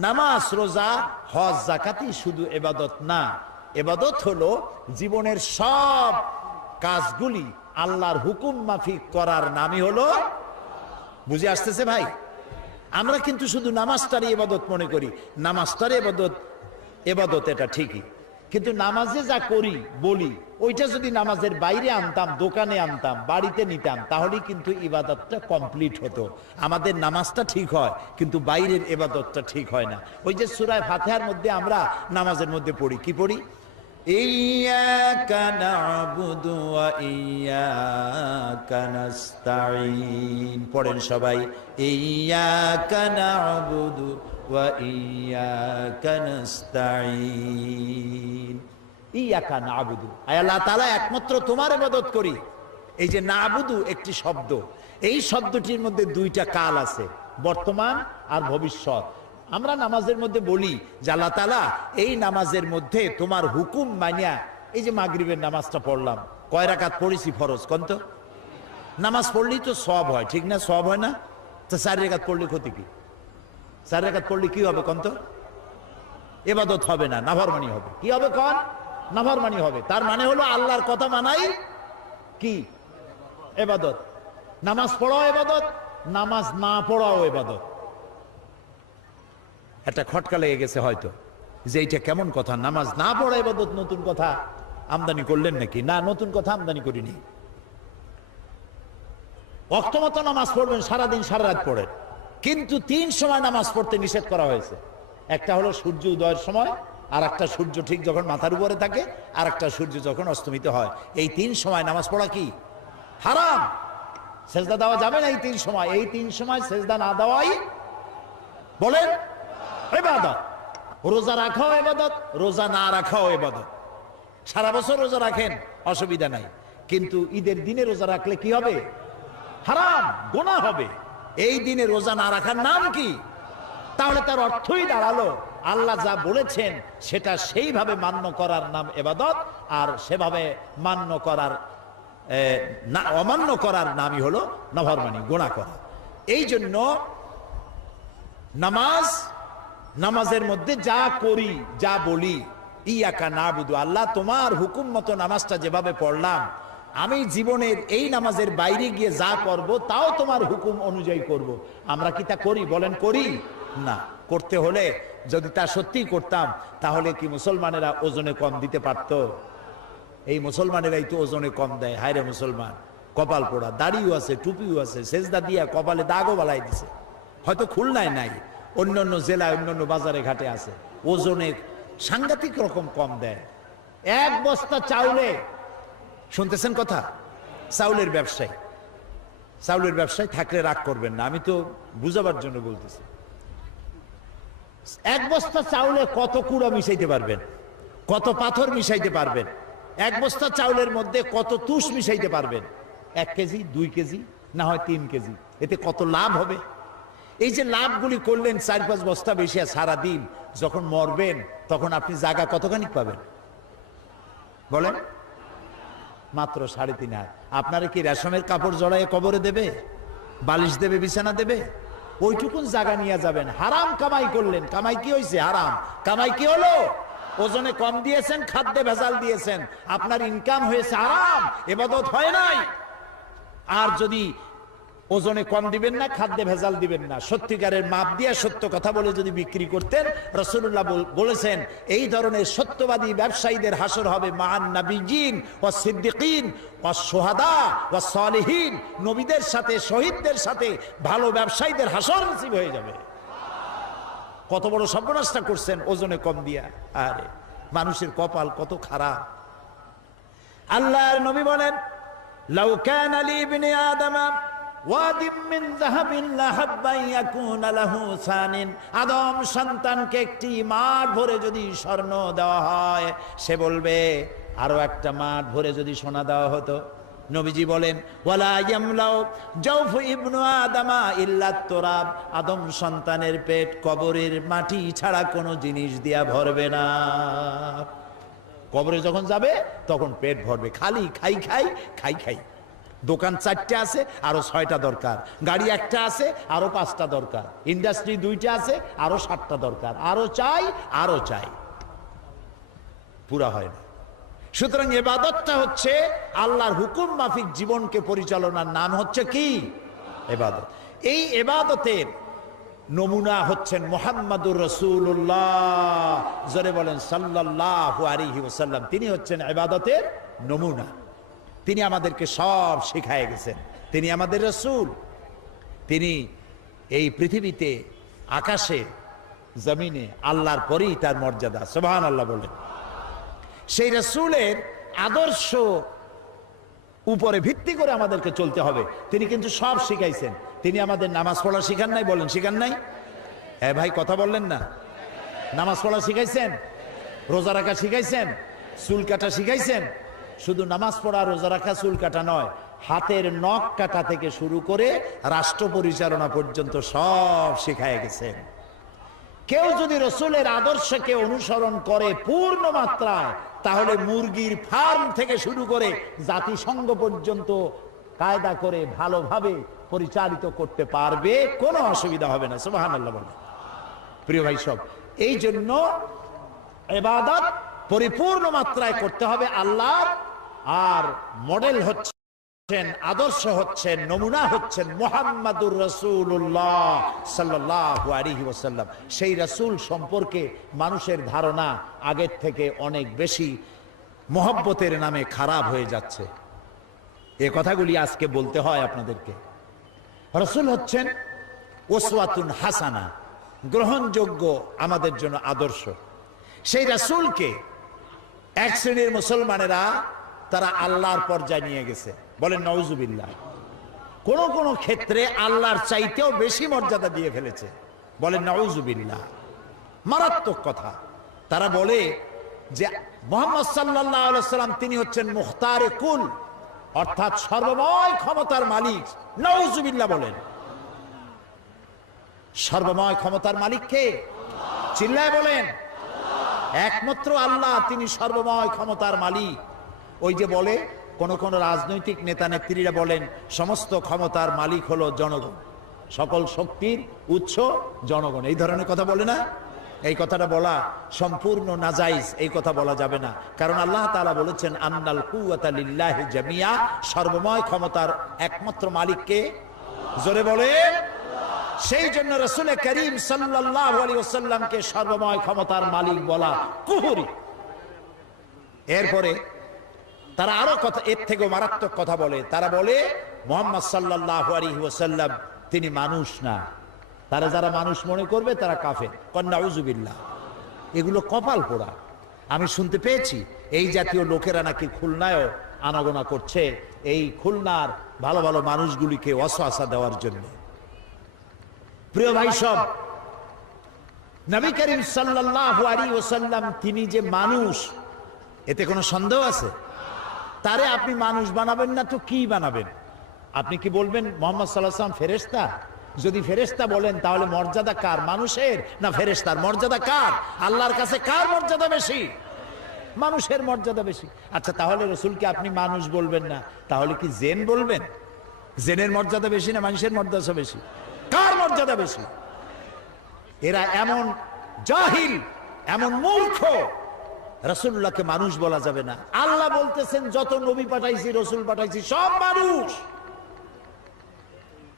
নামাজ রোজা হজ যাকাতই শুধু ইবাদত না। ইবাদত হলো জীবনের সব কাজগুলি আল্লাহর হুকুম মাফিক করার নামই হলো, বুঝে আসতেছে ভাই? আমরা কিন্তু শুধু নামাজটারই ইবাদত মনে করি, নামাজটার ইবাদত এটা ঠিকই, কিন্তু নামাজে যা করি বলি ওইটা যদি নামাজের বাইরে আনতাম, দোকানে আনতাম, বাড়িতে নিতাম, তাহলেই কিন্তু ইবাদতটা কমপ্লিট হতো। আমাদের নামাজটা ঠিক হয় কিন্তু বাইরের ইবাদতটা ঠিক হয় না। ওই যে সূরা ফাতিহার মধ্যে আমরা নামাজের মধ্যে পড়ি, কি পড়ি? ইয়্যাকা না'বুদু ওয়া ইয়্যাকা নাস্তাঈন। পড়েন সবাই, ইয়্যাকা না'বুদু ওয়া ইয়্যাকা নাস্তাঈন। ইয়্যাকা না'বুদু, আয় আল্লাহ তাআলা একমাত্র তোমার ইবাদত করি। এই যে না'বুদু একটি শব্দ, এই শব্দটির মধ্যে দুইটা কাল আছে, বর্তমান আর ভবিষ্যৎ। আমরা নামাজের মধ্যে বলি যে আল্লাহ তাআলা এই নামাজের মধ্যে তোমার হুকুম মানিয়া, এই যে মাগরিবের নামাজটা পড়লাম, কয় রাকাত পড়েছি ফরজ কোন তো? নামাজ পড়লেই তো সওয়াব হয়, ঠিক না? সওয়াব হয় না? তো 4 রাকাত পড়লে ক্ষতি কি? 4 রাকাত পড়লে কি হবে কোন তো? ইবাদত হবে না, নাফরমানি হবে। কি হবে কোন? নাফরমানি হবে। তার মানে হলো আল্লাহর কথা মানাই কি ইবাদত। নামাজ পড়াও ইবাদত, নামাজ না পড়াও ইবাদত। একটা খটকা লেগে গেছে হয়তো যে এইটা কেমন কথা, নামাজ না পড়া ইবাদত, নতুন কথা আমদানি করলেন নাকি? না, নতুন কথা আমদানি করিনি। ওয়াক্ত মতো নামাজ পড়বেন, সারাদিন সারা রাত পড়েন, কিন্তু 3 সময় নামাজ পড়তে নিষেধ করা হয়েছে। একটা হলো সূর্য উদয়ের সময়, আর একটা সূর্য ঠিক যখন মাথার উপরে থাকে, আর একটা সূর্য যখন অস্তমিত হয়। এই 3 সময় নামাজ পড়া কি হারাম। সেজদা দেওয়া যাবে না এই 3 সময়। এই 3 সময় সেজদা না দেওয়াই বলেন ইবাদত। রোজা রাখাও ইবাদত, রোজা না রাখাও ইবাদত। সারা বছর রোজা রাখেন, অসুবিধা নাই, কিন্তু ঈদের দিনে রোজা রাখলে কি হবে? হারাম, গুনাহ হবে। এই দিনে রোজা না রাখার নাম কি? তাহলে তার অর্থই দাঁড়ালো আল্লাহ যা বলেছেন সেটা সেইভাবে মান্য করার নাম ইবাদত, আর সেভাবে মান্য করার অমান্য করার নামই হলো নাফরমানি, গুনাহ করা। এই জন্য নামাজের মধ্যে যা করি, যা বলি, ইয়্যাকা না'বুদু, আল্লাহ তোমার হুকুম মতো নামাজটা যেভাবে পড়লাম, আমি জীবনের এই নামাজের বাইরে গিয়ে যা করব তাও তোমার হুকুম অনুযায়ী করব। আমরা কি তা করি? বলেন করি না। করতে হলে যদি তা সত্যি করতাম, তাহলে কি মুসলমানেরা ওজনে কম দিতে পারত? এই মুসলমানেরাই তো ওজনে কম দেয়। হায়রে মুসলমান, কপাল পোড়া, দাড়িও আছে, টুপিও আছে, সেজদা দিয়া কপালে দাগও বালাই দিছে। হয়তো খুলনায় নাই, অন্য অন্য জেলায়, অন্য অন্য বাজারে ঘাটে আছে, ওজনে সাংঘাতিক রকম কম দেয়। 1 বস্তা চাউলে, শুনতেছেন কথা? চাউলের ব্যবসায়ী থাকলে রাগ করবেন না, আমি তো বুঝাবার জন্য বলতেছি। 1 বস্তা চাউলে কত কুড়া মিশাইতে পারবেন? কত পাথর মিশাইতে পারবেন? 1 বস্তা চাউলের মধ্যে কত তুষ মিশাইতে পারবেন? 1 কেজি, 2 কেজি, না হয় 3 কেজি। এতে কত লাভ হবে? এই যে লাভগুলি করলেন 4-5 বস্তা বেশি, সারাদিন যখন মরবেন তখন আপনি জায়গা কতখানি পাবেন বলেন? মাত্র 3.5 হাত। আপনারা কি রেশমের কাপড় জড়াইয়ে কবরে দেবে? বালিশ দেবে, বিছানা দেবে? ওইটুকুন জায়গা নিয়ে যাবেন। হারাম কামাই করলেন। কামাই কি হয়েছে? হারাম কামাই কি হলো? ওজনে কম দিয়েছেন, খাদ্যে ভেজাল দিয়েছেন, আপনার ইনকাম হয়েছে হারাম, ইবাদত হয় নাই। আর যদি ওজনে কম দিবেন না, খাদ্যে ভেজাল দিবেন না, সত্যিকারের মাপ দিয়ে সত্য কথা বলে যদি বিক্রি করতেন, রাসূলুল্লাহ বলেছেন এই ধরনের সত্যবাদী ব্যবসায়ীদের হাসর হবে মা'আন নাবিয়্যিন ওয়াস সিদ্দিকিন ওয়াস শুহাদা ওয়াস সালিহিন। নবীদের সাথে, শহীদদের সাথে ভালো ব্যবসায়ীদের হাসর নসিব হয়ে যাবে। কত বড় সর্বনাশটা করছেন ওজনে কম দিয়া। আরে মানুষের কপাল কত খারাপ। আল্লাহর নবী বলেন, লাউ কানা লি ইবনি আদম ওয়াদিম মিন যাহাবিন লাহাব্বা ইয়াকুনা লাহু সানিন। আদম সন্তানকে একটি মাঠ ভরে যদি স্বর্ণ দেওয়া হয়, সে বলবে আরো একটা মাঠ ভরে যদি সোনা দেওয়া হতো। নবীজি বলেন ওয়ালা ইয়ামলাউ জাওফু ইবনু আদামা ইল্লা তুরাব, আদম সন্তানের পেট কবরের মাটি ছাড়া কোনো জিনিস দিয়া ভরবে না। কবরে যখন যাবে তখন পেট ভরবে, খালি খাই খাই খাই খাই। দোকান 4টা আছে, আরো 6টা দরকার। গাড়ি 1টা আছে, আরো 5টা দরকার। ইন্ডাস্ট্রি 2টা আছে, আরো 7টা দরকার। আরো চাই, আরো চাই, পুরা হয় না। সুতরাং ইবাদতটা হচ্ছে আল্লাহর হুকুম মাফিক জীবনকে পরিচালনার নাম হচ্ছে কি? ইবাদত। এই ইবাদতের নমুনা হচ্ছেন মুহাম্মাদুর রাসূলুল্লাহ, জোরে বলেন সাল্লাল্লাহু আলাইহি ওয়াসাল্লাম। তিনি হচ্ছেন ইবাদতের নমুনা। তিনি আমাদেরকে সব শিখায় গেছেন। তিনি আমাদের রাসূল। তিনি এই পৃথিবীতে, আকাশে, জমিনে আল্লাহর পরেই তার মর্যাদা। সুবহানাল্লাহ বলেন। সেই রাসূলের আদর্শ উপরে ভিত্তি করে আমাদেরকে চলতে হবে। তিনি কিন্তু সব শিখাইছেন। তিনি আমাদের নামাজ পড়া শিখান নাই? বলেন শিখান নাই? হ্যাঁ ভাই, কথা বললেন না। নামাজ পড়া শিখাইছেন, রোজা রাখা শিখাইছেন, চুল কাটা শিখাইছেন। শুধু নামাজ পড়া, রোজা রাখা, চুল কাটা নয়, হাতের নখ কাটা থেকে শুরু করে রাষ্ট্র পরিচালনা পর্যন্ত সব শিখায় গেছেন। কেউ যদি রাসূলের আদর্শকে অনুসরণ করে পূর্ণ মাত্রায়, তাহলে মুরগির ফার্ম থেকে শুরু করে জাতিসংঘ পর্যন্ত কায়দা করে ভালোভাবে পরিচালিত করতে পারবে, কোনো অসুবিধা হবে না। সুবহানাল্লাহ বলেন। প্রিয় ভাই সব, এই জন্য ইবাদত পরিপূর্ণ মাত্রায় করতে হবে আল্লাহর। আর মডেল হচ্ছেন, আদর্শ হচ্ছেন, নমুনা হচ্ছেন মুহাম্মাদুর রাসূলুল্লাহ সাল্লাল্লাহু আলাইহি ওয়াসাল্লাম। সেই রাসূল সম্পর্কে মানুষের ধারণা আগের থেকে অনেক বেশি মহব্বতের নামে খারাপ হয়ে যাচ্ছে। এই কথাগুলি আজকে বলতে হয় আপনাদেরকে। রাসূল হচ্ছেন উসওয়াতুন হাসানা, গ্রহণযোগ্য আমাদের জন্য আদর্শ। সেই রাসূলকে এক শ্রেণীর মুসলমানেরা তারা আল্লাহর পর্যায়ে নিয়ে গেছে। বলেন নাউজুবিল্লাহ। কোন কোন ক্ষেত্রে আল্লাহর চাইতেও বেশি মর্যাদা দিয়ে ফেলেছে। বলেন নাউজুবিল্লাহ। মারাত্মক কথা। তারা বলে যে মুহাম্মদ সাল্লাল্লাহু আলাইহি ওয়াসাল্লাম তিনি হচ্ছেন মুখতারে কুল, অর্থাৎ সর্বময় ক্ষমতার মালিক। নাউজুবিল্লাহ বলেন। সর্বময় ক্ষমতার মালিক কে? চিল্লায় বলেন। একমাত্র আল্লাহ, তিনি সর্বময় ক্ষমতার মালিক। ওই যে বলে কোন কোন রাজনৈতিক নেতা নেত্রীরা বলেন সমস্ত ক্ষমতার মালিক হলো জনগণ, সকল শক্তির উৎস জনগণ, এই ধরনের কথা বলে না? এই কথাটা বলা সম্পূর্ণ নাজাইজ। এই কথা বলা যাবে না, কারণ আল্লাহ তাআলা বলেছেন আন্নাল কুওয়াতা লিল্লাহি জামিয়া, সর্বময় ক্ষমতার একমাত্র মালিককে। জোরে বলে। সেই জন্য রাসূল করিম সাল্লাল্লাহু আলাইহি ওয়াসাল্লামকে সর্বময় ক্ষমতার মালিক বলা কুফরি। এরপরে তারা আরো কথা, এর থেকেও মারাত্মক কথা বলে। তারা বলে মুহাম্মদ সাল্লাল্লাহু আলাইহি ওয়াসাল্লাম তিনি মানুষ না। তারা যারা মানুষ মনে করবে তারা কাফের। নাউজুবিল্লাহ। এগুলো কপাল পোড়া। আমি শুনতে পেয়েছি এই জাতীয় লোকেরা নাকি খুলনায়ও আনাগোনা করছে এই খুলনার ভালো ভালো মানুষগুলিকে ওয়াসওয়াসা দেওয়ার জন্য। প্রিয় ভাই সব, নবী করিম সাল্লাল্লাহু আলাইহি ওয়াসাল্লাম তিনি যে মানুষ, এতে কোনো সন্দেহ আছে? তারে আপনি মানুষ বানাবেন না তো কি বানাবেন? আপনি কি বলবেন মুহাম্মদ সাল্লাল্লাহু আলাইহি ওয়াসাল্লাম ফেরেশতা? যদি ফেরেশতা বলেন তাহলে মর্যাদা কার, মানুষের না ফেরেশতার? মর্যাদা কার? আল্লাহর কাছে কার মর্যাদা বেশি? মানুষের মর্যাদা বেশি। আচ্ছা, তাহলে রাসূলকে আপনি মানুষ বলবেন না, তাহলে কি জিন বলবেন? জিনের মর্যাদা বেশি না মানুষের মর্যাদা বেশি? কার মর্যাদা বেশি? এরা এমন জাহিল, এমন মূর্খ, রাসূলুল্লাহকে মানুষ বলা যাবে না। আল্লাহ বলতেছেন যত নবী পাঠাইছি, রাসূল পাঠাইছি, সব মানুষ।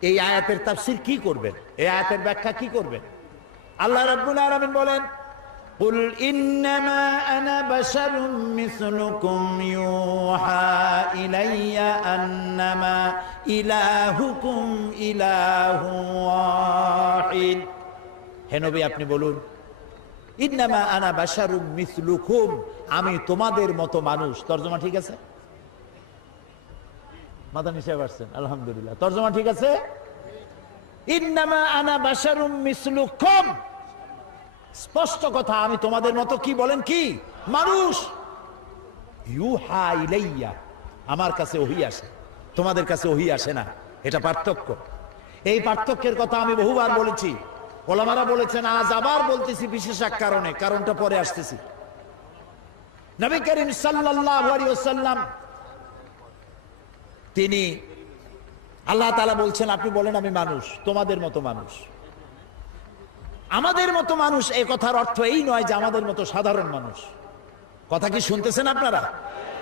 এই আয়াতের তাফসীর কি করবেন? এই আয়াতের ব্যাখ্যা কি করবেন? আল্লাহ রাব্বুল আলামিন বলেন কুল ইন্নামা আনা বাশারুম মিসলুকুম ইউহা ইলাইয়া আন্নামা ইলাহুকুম ইলাহু ওয়াহিদ। হে নবী আপনি বলুন ইন্নামা আনা বাশারুম মিসলুকুম, আমি তোমাদের মতো মানুষ। তরজমা ঠিক আছে? মাদানী সাহেব আসছেন, আলহামদুলিল্লাহ। তরজমা ঠিক আছে? ইন্নামা আনা বাশারুম মিসলুকুম, স্পষ্ট কথা, আমি তোমাদের মতো কি বলেন কি মানুষ। ইউহা ইলাইয়া, আমার কাছে ওহী আসে। তোমাদের কাছে ওহী আসে না, এটা পার্থক্য। এই পার্থক্যের কথা আমি বহুবার বলেছি, ওলামারা বলেছেন, আজ আবার বলতেছি বিশেষ এক কারণে, কারণটা পরে আসতেছি। নবী করিম সাল্লাল্লাহু আলাইহি ওয়াসাল্লাম তিনি, আল্লাহ তাআলা বলছেন, আপনি বলেন আমি মানুষ, তোমাদের মতো মানুষ। আমাদের মতো মানুষ এই কথার অর্থ এই নয় যে আমাদের মতো সাধারণ মানুষ। কথা কি শুনতেছেন আপনারা?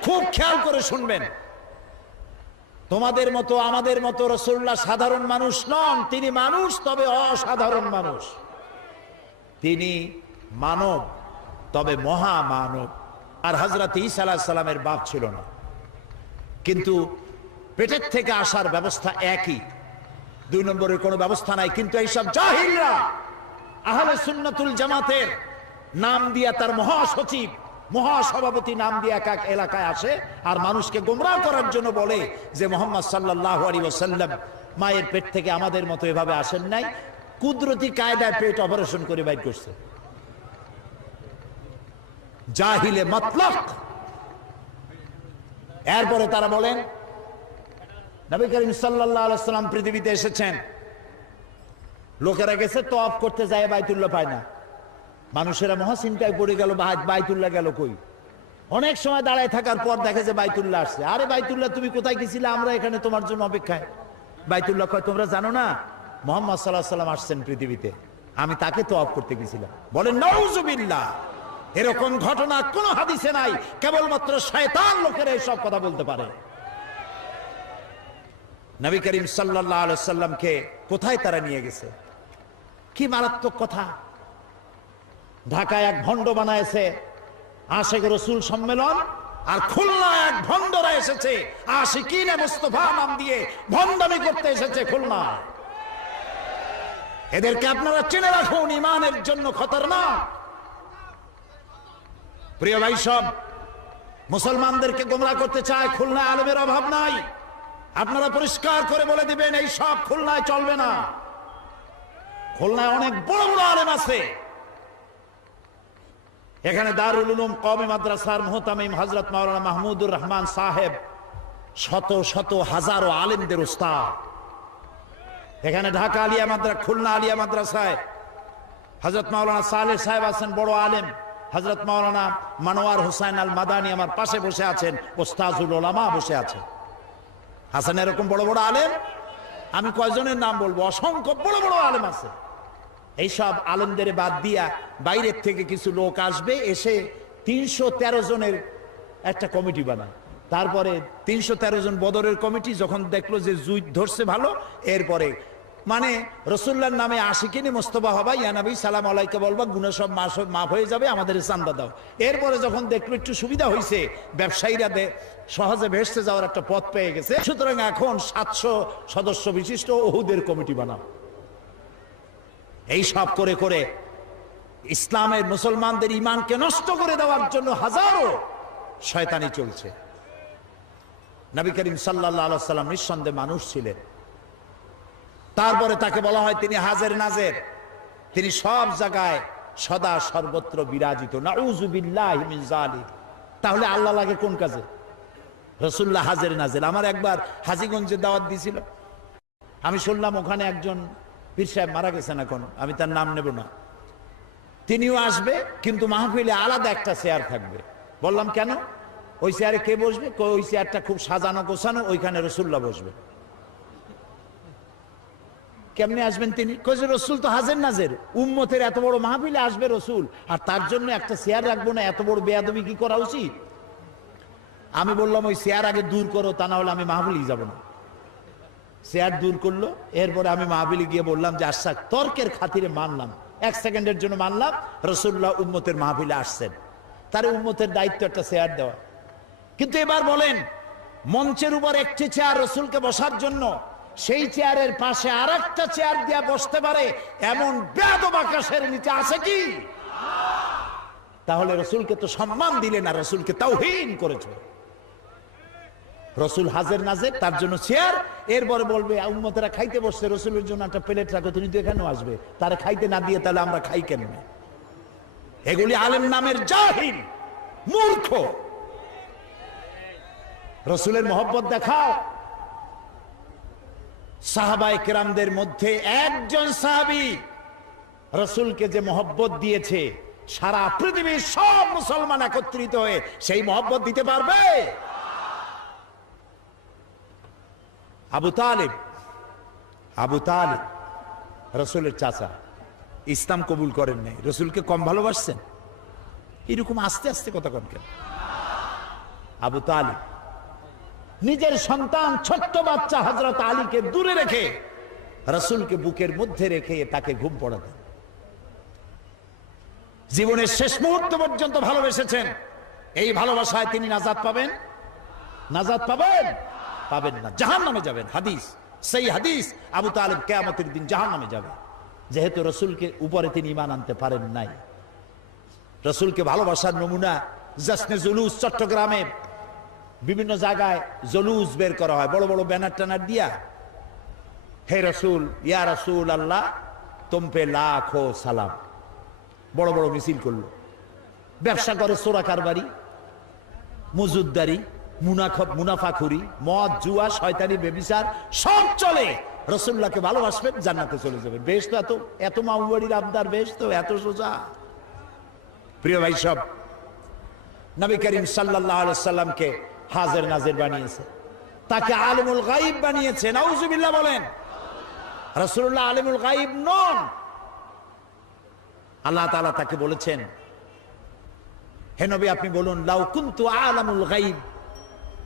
খুব খেয়াল করে শুনবেন। তোমাদের মতো আমাদের মতো রাসূলুল্লাহ সাধারণ মানুষ নন, তিনি মানুষ, তবে অসাধারণ মানুষ। তিনি মানব, তবে মহামানব। আর হযরত ঈসা আলাইহিস সালামের বাপ ছিল না, কিন্তু পেটের থেকে আসার ব্যবস্থা একই, 2 নম্বরের কোনো ব্যবস্থা নাই। কিন্তু এইসব জাহিলরা আহলে সুন্নাতুল জামাতের নাম দিয়া, তার মহাসচিব মহাসভাপতি নাম দিয়ে এক এক এলাকায় আসে আর মানুষকে গোমরাহ করার জন্য বলে যে মুহাম্মদ সাল্লাল্লাহু আলাইহি ওয়াসাল্লাম মায়ের পেট থেকে আমাদের মতো এভাবে আসেন নাই, কুদরতি কায়দায় পেট অপারেশন করে বাইর করছে। জাহিলে মতলক। এরপরে তারা বলেন নবী করিম সাল্লাল্লাহু আলাইহি ওয়াসাল্লাম পৃথিবীতে এসেছেন, লোকেরা গেছে তওয়াফ করতে যায়, বাইতুল্লাহ পায় না। মানুষেরা মহাচিন্তায় পড়ে গেল, বাইতুল্লাহ গেল কই? অনেক সময় দাঁড়ায় থাকার পর দেখে যে বাইতুল্লাহ আসছে। আরে বাইতুল্লাহ তুমি কোথায় গেছিলে? আমরা এখানে তোমার জন্য অপেক্ষায়। বাইতুল্লাহ কয়, তোমরা জানো না মুহাম্মদ সাল্লাল্লাহু আলাইহি ওয়াসাল্লাম আসছেন পৃথিবীতে, আমি তাকে তওয়াফ করতে গেছিলাম। বলেন নাউযুবিল্লাহ। এরকম ঘটনা কোন হাদিসে নাই, কেবলমাত্র শয়তান লোকেরা এইসব কথা বলতে পারে। নবী করিম সাল্লাল্লাহু আলাইহি ওয়াসাল্লামকে কোথায় তারা নিয়ে গেছে? কি মারাত্মক কথা! ঢাকায় এক ভণ্ড বানায়েছে আশিক রসুল সম্মেলন, আর খুলনায় এক ভণ্ডরা এসেছে আশিকিনে মুস্তাফা নাম দিয়ে ভণ্ডামি করতে এসেছে খুলনা। এদেরকে আপনারা চিনে রাখুন, ইমানের জন্য খতরনাক। প্রিয় ভাই, সব মুসলমানদেরকে গোমরাহ করতে চায়। খুলনায় আলেমের অভাব নাই, আপনারা পরিষ্কার করে বলে দিবেন এই সব খুলনায় চলবে না। খুলনায় অনেক বড় বড় আলেম আছে। এখানে দারুল উলুম কওমি মাদ্রাসার মুহতামিম হযরত মাওলানা মাহমুদুর রহমান সাহেব শত শত হাজারো আলেমদের উস্তাদ। এখানে ঢাকা আলিয়া মাদ্রাসা, খুলনা আলিয়া মাদ্রাসায় হযরত মাওলানা সালেহ সাহেব আছেন, বড় আলেম। হযরত মাওলানা মনোয়ার হোসেন আল মাদানী আমার পাশে বসে আছেন, ওস্তাজুল উলামা বসে আছেন। হাসান এরকম বড় বড় আলেম, আমি কয়জনের নাম বলবো, অসংখ্য বড় বড় আলেম আছে। এইসব আলেমদের বাদ দিয়া বাইরের থেকে কিছু লোক আসবে, এসে 313 জনের একটা কমিটি বানায়। তারপরে 313 জন বদরের কমিটি যখন দেখলো যে জুই ধরছে ভালো, এরপরে মানে রসুল্লাহর নামে আশিকিনে মুস্তাফা হবা, ইয়া নবী সালাম আলাইকা বলবা, গুনাহ সব মাফ হয়ে যাবে, আমাদের চান্দা দাও। এরপরে যখন দেখলো একটু সুবিধা হয়েছে, ব্যবসায়ীরা সহজে ভেসতে যাওয়ার একটা পথ পেয়ে গেছে, সুতরাং এখন 700 সদস্য বিশিষ্ট উহুদের কমিটি বানাও। এই সব করে করে ইসলামের মুসলমানদের ঈমানকে নষ্ট করে দেওয়ার জন্য হাজারো শয়তানি চলছে। নবী করিম সাল্লাল্লাহু আলাইহি ওয়াসাল্লাম নিঃসন্দেহে মানুষ ছিলেন। তারপরে তাকে বলা হয় তিনি হাজের নাজের, তিনি সব জায়গায় সদা সর্বত্র বিরাজিত। নাউযুবিল্লাহি মিন যালিক। তাহলে আল্লাহ লাগে কোন কাজে? রাসূলুল্লাহ হাজের নাজের। আমার একবার হাজীগঞ্জে দাওয়াত দিয়েছিল, আমি শুনলাম ওখানে একজন পীর সাহেব মারা গেছেন, এখন আমি তার নাম নেব না। তিনিও আসবে, কিন্তু মাহফিলে আলাদা একটা চেয়ার থাকবে। বললাম কেন? ওই চেয়ারে কে বসবে? ওই চেয়ারটা খুব সাজানো গোছানো, ওইখানে রাসূলুল্লাহ বসবে। কেমনে আসবেন তিনি? কইছে রসুল তো হাজের নাজের, উম্মতের এত বড় মাহফিলে আসবে রসুল, আর তার জন্য একটা চেয়ার রাখবো না? এত বড় বেয়াদবি কি করা উচিত? আমি বললাম ওই চেয়ার আগে দূর করো, তা না হলে আমি মাহফিলে যাব না। চেয়ার দূর করলো, এরপরে আমি মাহফিলে গিয়ে বললাম যে আচ্ছা, তর্কের খাতিরে মানলাম, 1 সেকেন্ডের জন্য মানলাম রসুল্লাহ উম্মতের মাহফিলে আসছেন, তার উম্মতের দায়িত্ব একটা চেয়ার দেওয়া। কিন্তু এবার বলেন, মঞ্চের উপর একটি চেয়ার রসুলকে বসার জন্য, সেই চেয়ারের পাশে আর একটা চেয়ার দিয়া বসতে পারে এমন বেয়াদব আকাশের নিচে আছে কি? তাহলে রসুলকে তো সম্মান দিলে না, রসুলকে তাওহীন করেছে। রসুল হাজের নাজের, তার জন্য চেয়ার। এরপরে বলবে উম্মতেরা খাইতে বসছে, রসুলের জন্য একটা প্লেট রাখো, তিনি তো এখানেও আসবে, তারা খাইতে না দিয়ে তাহলে আমরা খাই কেমনে? এগুলি আলেম নামের জাহিল, মূর্খ। রসুলের মহব্বত দেখাও, সাহাবায়ে কেরামদের মধ্যে একজন সাহাবী রাসূলকে যে মহব্বত দিয়েছে, সারা পৃথিবীর সব মুসলমান একত্রিত হয়ে সেই মহব্বত দিতে পারবে? আবু তালিব, আবু তালিব রাসূলের চাচা, ইসলাম কবুল করেন নাই, রাসূলকে কম ভালোবাসছেন? এরকম আস্তে আস্তে কথা কন কেন? আবু তালিব নিজের সন্তান ছোট্ট বাচ্চা হযরত আলীকে দূরে রেখে রাসূলকে বুকের মধ্যে রেখে তাকে ঘুম পড়াতেন। জীবনের শেষ মুহূর্ত পর্যন্ত ভালোবেসেছেন। এই ভালোবাসায় তিনি নাজাত পাবেন? নাজাত পাবেন? পাবেন না, জাহান্নামে যাবেন। হাদিস, সেই হাদিস, আবু তালিব কিয়ামতের দিন জাহান্নামে যাবে, যেহেতু রাসূলকে উপরে তিনি ঈমান আনতে পারেন নাই। রাসূলকে ভালোবাসার নমুনা জশ্নে জুলুস, চট্টগ্রামে বিভিন্ন জায়গায় জুলুস বের করা হয় বড় বড় ব্যানার টানার দিয়া, হে রাসূল, ইয়া রাসূল আল্লাহ তুম পে লাখো সালাম, বড় বড় মিছিল করলো। ব্যবসা করে চোরা কারবারি, মজুদদারি, মুনাফাখুরি, মদ, জুয়া, শয়তানি, ব্যভিচার সব চলে। রাসূলুল্লাহকে ভালোবাসবেন, জান্নাতে চলে যাবেন। বেশ তো এত এত মামুবাড়ির আবদার, বেশ তো এত সোজা। প্রিয় ভাই সব, নবী করিম সাল্লাল্লাহু আলাইহি সাল্লামকে হাজির নাজির বানিয়েছে, তাকে আলিমুল গায়ব বানিয়েছে। নাউজুবিল্লাহ বলেন। রাসূলুল্লাহ আলিমুল গায়ব নন। আল্লাহ তাআলা তাকে বলেছেন, হে নবী আপনি বলুন, লাউ কুনতু আলামুল গায়ব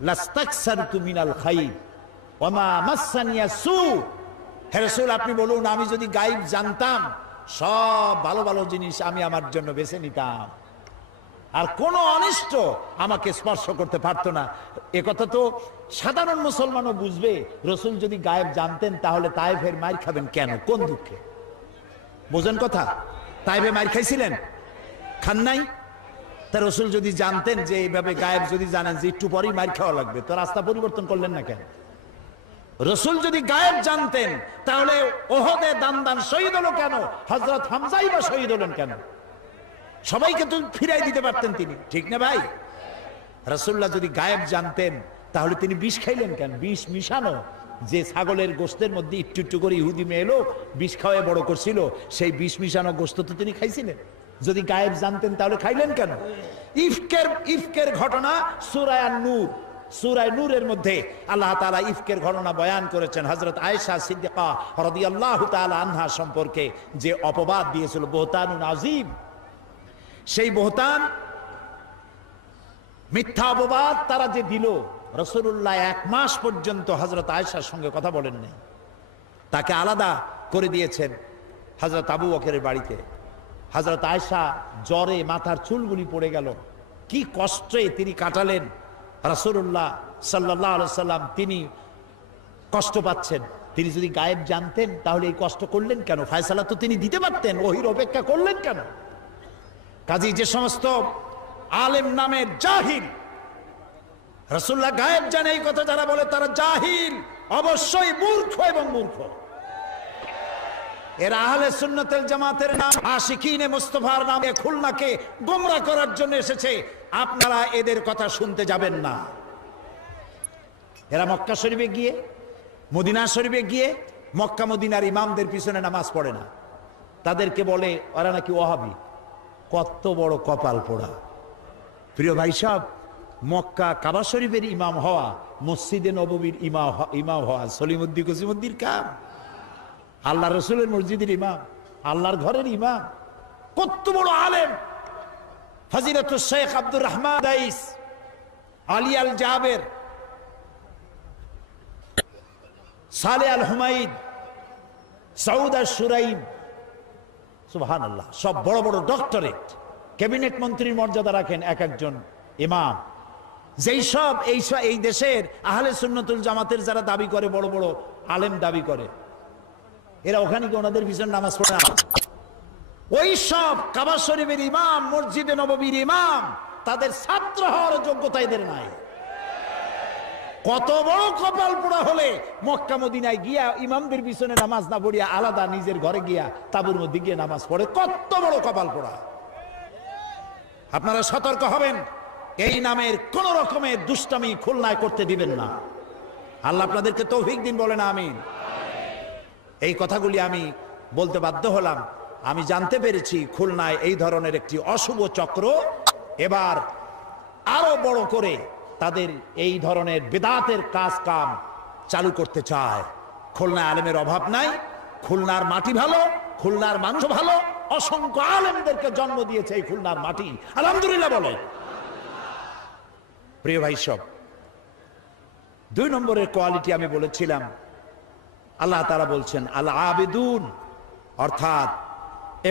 লাস্তাকসারতু মিনাল খায়র ওয়া মা মাসসানিয়া সু। হে রাসূল আপনি বলুন, আমি যদি গায়ব জানতাম সব ভালো ভালো জিনিস আমি আমার জন্য বেছে নিতাম, আর কোন অনিষ্ট আমাকে স্পর্শ করতে পারতো না। একথা তো সাধারণ মুসলমানও বুঝবে। রাসূল যদি গায়েব জানতেন তাহলে তায়েফের মার খাবেন কেন? কোন দুঃখে? বোঝেন কথা? তায়েফে মার খাইছিলেন? খান নাই? তা রাসূল যদি জানতেন যে এইভাবে গায়েব যদি জানেন যে একটু পরেই মার খাওয়া লাগবে, তো রাস্তা পরিবর্তন করলেন না কেন? রাসূল যদি গায়েব জানতেন তাহলে ওহদে দান শহীদ হলো কেন? হযরত হামজাই বা শহীদ হলেন কেন? সবাইকে তো ফিরাই দিতে পারতেন তিনি, ঠিক না ভাই? রাসূলুল্লাহ যদি গায়েব জানতেন তাহলে তিনি বিষ খাইলেন কেন? বিষ মিশানো যে ছাগলের গোশতের মধ্যে একটু একটু করে ইহুদি মেয়ে এলো বিষ খাওয়ায় বড় করছিল, সেই বিষ মিশানো গোশত তো তিনি খাইছিলেন। যদি গায়েব জানতেন তাহলে খাইলেন কেন? ইফকের ঘটনা সূরা আন-নূর, সূরা নূরের মধ্যে আল্লাহ তাআলা ইফকের ঘটনা বয়ান করেছেন। হযরত আয়েশা সিদ্দিকা রাদিয়াল্লাহু তাআলা আনহা সম্পর্কে যে অপবাদ দিয়েছিল, বুহতানুন আযীম, সেই বুহতান, মিথ্যা অপবাদ তারা যে দিল, রাসূলুল্লাহ 1 মাস পর্যন্ত হযরত আয়েশার সঙ্গে কথা বলেন নাই। তাকে আলাদা করে দিয়েছেন হযরত আবু বকরের বাড়িতে। হযরত আয়েশা জ্বরে মাথার চুলগুলি পড়ে গেল, কি কষ্টে তিনি কাটালেন। রাসূলুল্লাহ সাল্লাল্লাহু আলাইহি সাল্লাম তিনি কষ্ট পাচ্ছেন। তিনি যদি গায়েব জানতেন তাহলে এই কষ্ট করলেন কেন? ফয়সালা তো তিনি দিতে পারতেন, ওহির অপেক্ষা করলেন কেন? কাজী যে সমস্ত আলেম নামের জাহিল, রাসূলুল্লাহ গায়েব জানে এই কথা যারা বলে তারা জাহিল, অবশ্যই মূর্খ এবং মূর্খ। এরা আহলে সুন্নাতুল জামাতের নাম আশিকিনে মুস্তাফার নামে খুলনাকে গোমরাহ করার জন্য এসেছে। আপনারা এদের কথা শুনতে যাবেন না। এরা মক্কা শরীফে গিয়ে, মদিনা শরীফে গিয়ে মক্কা মদিনার ইমামদের পিছনে নামাজ পড়ে না। তাদেরকে বলে ওরা নাকি ওয়াহাবি। কত বড় কপাল পোড়া! প্রিয় ভাই সাহেব, মক্কা কাবা শরীফের ইমাম হওয়া, মসজিদে নববীর ইমাম হওয়া সলিমুদ্দিন কসিমুদ্দির কাম। আল্লাহ রসুলের মসজিদের ইমাম, আল্লাহর ঘরের ইমাম, কত বড় আলেম। ফজিলাতুল শেখ আব্দুর রহমান দাইস, আলী আল জাবের, সালে আল হুমাইদ, সাউদ আল সুরাইম, সুবহানাল্লাহ, সব বড় বড় ডক্টরেট, ক্যাবিনেট মন্ত্রীর মর্যাদা রাখেন এক একজন ইমাম। যেই সব এই দেশের আহলে সুন্নাতুল জামাতের যারা দাবি করে, বড় বড় আলেম দাবি করে, এরা ওখানে কি ওনাদের পিছনে নামাজ পড়ে না? ওই সব কাবা শরীফের ইমাম, মসজিদে নববীর ইমাম, তাদের ছাত্র হওয়ার যোগ্যতা এদের নাই। কত বড় কপাল পোড়া হলে মক্কা মদিনায় গিয়া ইমামদের পিছনে নামাজ না পড়িয়া আলাদা নিজের ঘরে গিয়া তাঁবুর মধ্যে গিয়ে নামাজ পড়ে। কত বড় কপাল পোড়া! আপনারা সতর্ক হবেন, এই নামের কোন রকমের দুষ্টামি খুলনায় করতে দিবেন না। আল্লাহ আপনাদেরকে তৌফিক দিন, বলেন আমিন। এই কথাগুলি আমি বলতে বাধ্য হলাম। আমি জানতে পেরেছি খুলনায় এই ধরনের একটি অশুভ চক্র এবার আরো বড় করে তাদের এই ধরনের বেদাতের কাজ কাম চালু করতে চায়। খুলনায় আলেমের অভাব নাই, খুলনার মাটি ভালো, খুলনার মানুষ ভালো, অসংখ্য আলেমদেরকে জন্ম দিয়েছে এই খুলনার মাটি, আলহামদুলিল্লাহ বলে। প্রিয় ভাই সব, 2 নম্বরের কোয়ালিটি আমি বলেছিলাম, আল্লাহ তাআলা বলছেন আল আবিদুন, অর্থাৎ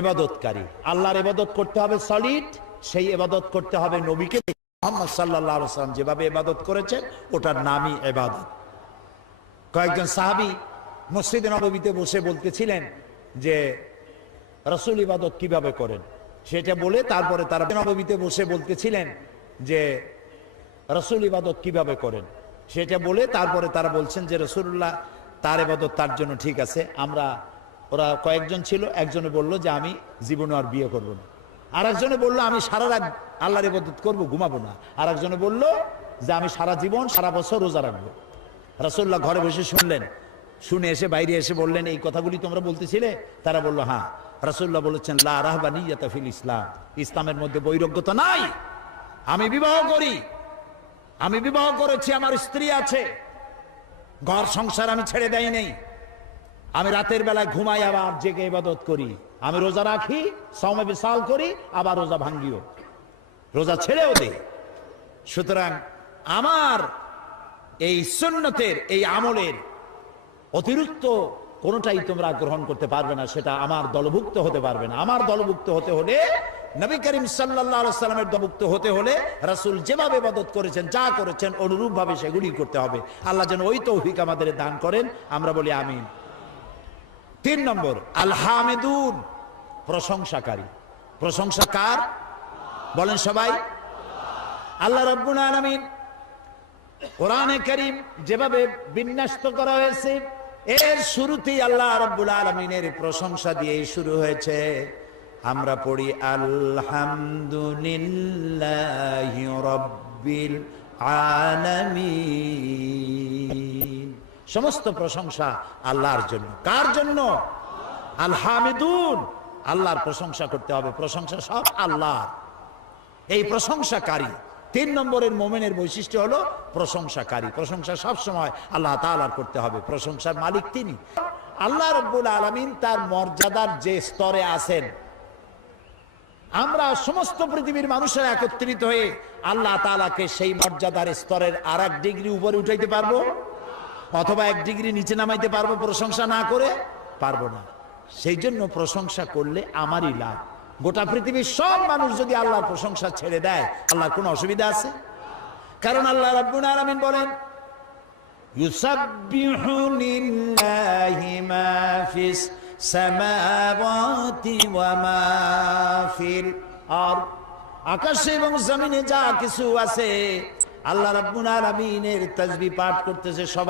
ইবাদতকারী। আল্লাহর ইবাদত করতে হবে সলিড, সেই ইবাদত করতে হবে নবীকে মুহাম্মদ সাল্লাল্লাহু আলাইহি ওয়াসাল্লাম যেভাবে ইবাদত করেছেন ওটার নামই ইবাদত। কয়েকজন সাহাবী মসজিদে নববীতে বসে বলতেছিলেন যে রাসূল ইবাদত কিভাবে করেন সেটা বলে, তারপরে তারা নববীতে বসে বলতেছিলেন যে রাসূল ইবাদত কিভাবে করেন সেটা বলে, তারপরে তারা বলছেন যে রাসূলুল্লাহ তার ইবাদত তার জন্য ঠিক আছে। ওরা কয়েকজন ছিল, একজনে বলল যে আমি জীবনে আর বিয়ে করব না, আর একজনে বলল আমি সারা রাত আল্লাহর ইবাদত করব, ঘুমাবো না, আর একজনে বলল যে আমি সারা জীবন সারা বছর রোজা রাখবো। রাসূলুল্লাহ ঘরে বসে শুনলেন, শুনে এসে বাইরে এসে বললেন এই কথাগুলি তোমরা বলতেছিলে? তারা বলল হ্যাঁ। রাসূলুল্লাহ বলেছেন লা রাহবানিয়াতা ফিল ইসলাম, ইসলামের মধ্যে বৈরাগ্যতা নাই। আমি বিবাহ করি, আমি বিবাহ করেছি, আমার স্ত্রী আছে, ঘর সংসার আমি ছেড়ে দেই নেই, আমি রাতের বেলায় ঘুমাই আবার জেগে ইবাদত করি, আমি রোজা রাখি, সাওমে বিসাল করি, আবার রোজা ভাঙ্গিও, রোজা ছেড়েও দেই। সুতরাং আমার এই সুন্নতের এই আমলের অতিরিক্ত কোনটাই তোমরা গ্রহণ করতে পারবে না, সেটা আমার দলভুক্ত হতে পারবে না। আমার দলভুক্ত হতে হলে, নবী করিম সাল্লাল্লাহু আলাইহি সাল্লামের দলভুক্ত হতে হলে রাসূল যেভাবে ইবাদত করেছেন, যা করেছেন, অনুরূপ ভাবে সেগুলি করতে হবে। আল্লাহ যেন ওই তৌফিক আমাদের দান করেন, আমরা বলি আমিন। 3 নম্বর আল হামিদুন, প্রশংসাকারী। প্রশংসা কার বলেন সবাই? আল্লাহ রাব্বুল আলামিন কোরআনে কারীম যেভাবে বিন্যস্ত করা হয়েছে, এর শুরুতেই আল্লাহ রাব্বুল আলামিনের প্রশংসা দিয়ে শুরু হয়েছে। আমরা পড়ি আলহামদুলিল্লাহি রাব্বিল আলামিন। সমস্ত প্রশংসা আল্লাহর জন্য। কার জন্য? আল হামিদুন, আল্লাহর প্রশংসা করতে হবে। প্রশংসা সব আল্লাহর। এই প্রশংসাকারী 3 নম্বরের মুমিনের বৈশিষ্ট্য হলো প্রশংসাকারী। প্রশংসা সব সময় আল্লাহ তাআলার করতে হবে। প্রশংসার মালিক তিনি। আল্লাহ রাব্বুল আলামিন তার মর্যাদার যে স্তরে আছেন, আমরা সমস্ত পৃথিবীর মানুষেরা একত্রিত হয়ে আল্লাহ তাআলাকে সেই মর্যাদার স্তরের আর 1 ডিগ্রি উপরে উঠাইতে পারবো অথবা 1 ডিগ্রি নিচে নামাইতে পারবো প্রশংসা না করে? পারবো না। সেই জন্য প্রশংসা করলে আমারই লাভ। গোটা পৃথিবীর সব মানুষ যদি আল্লাহর প্রশংসা ছেড়ে দেয়, আল্লাহর কোনো অসুবিধা আছে? কারণ আল্লাহ রাব্বুল আলামিন বলেন ইউসাব্বিহু লিল্লাহি মা ফিস সামাওয়াতি ওয়া মা ফিল আরদ, আকাশে এবং জমিনে যা কিছু আছে আল্লাহ রাব্বুল আলামিনের তাসবিহ পাঠ করতেছে সবাই।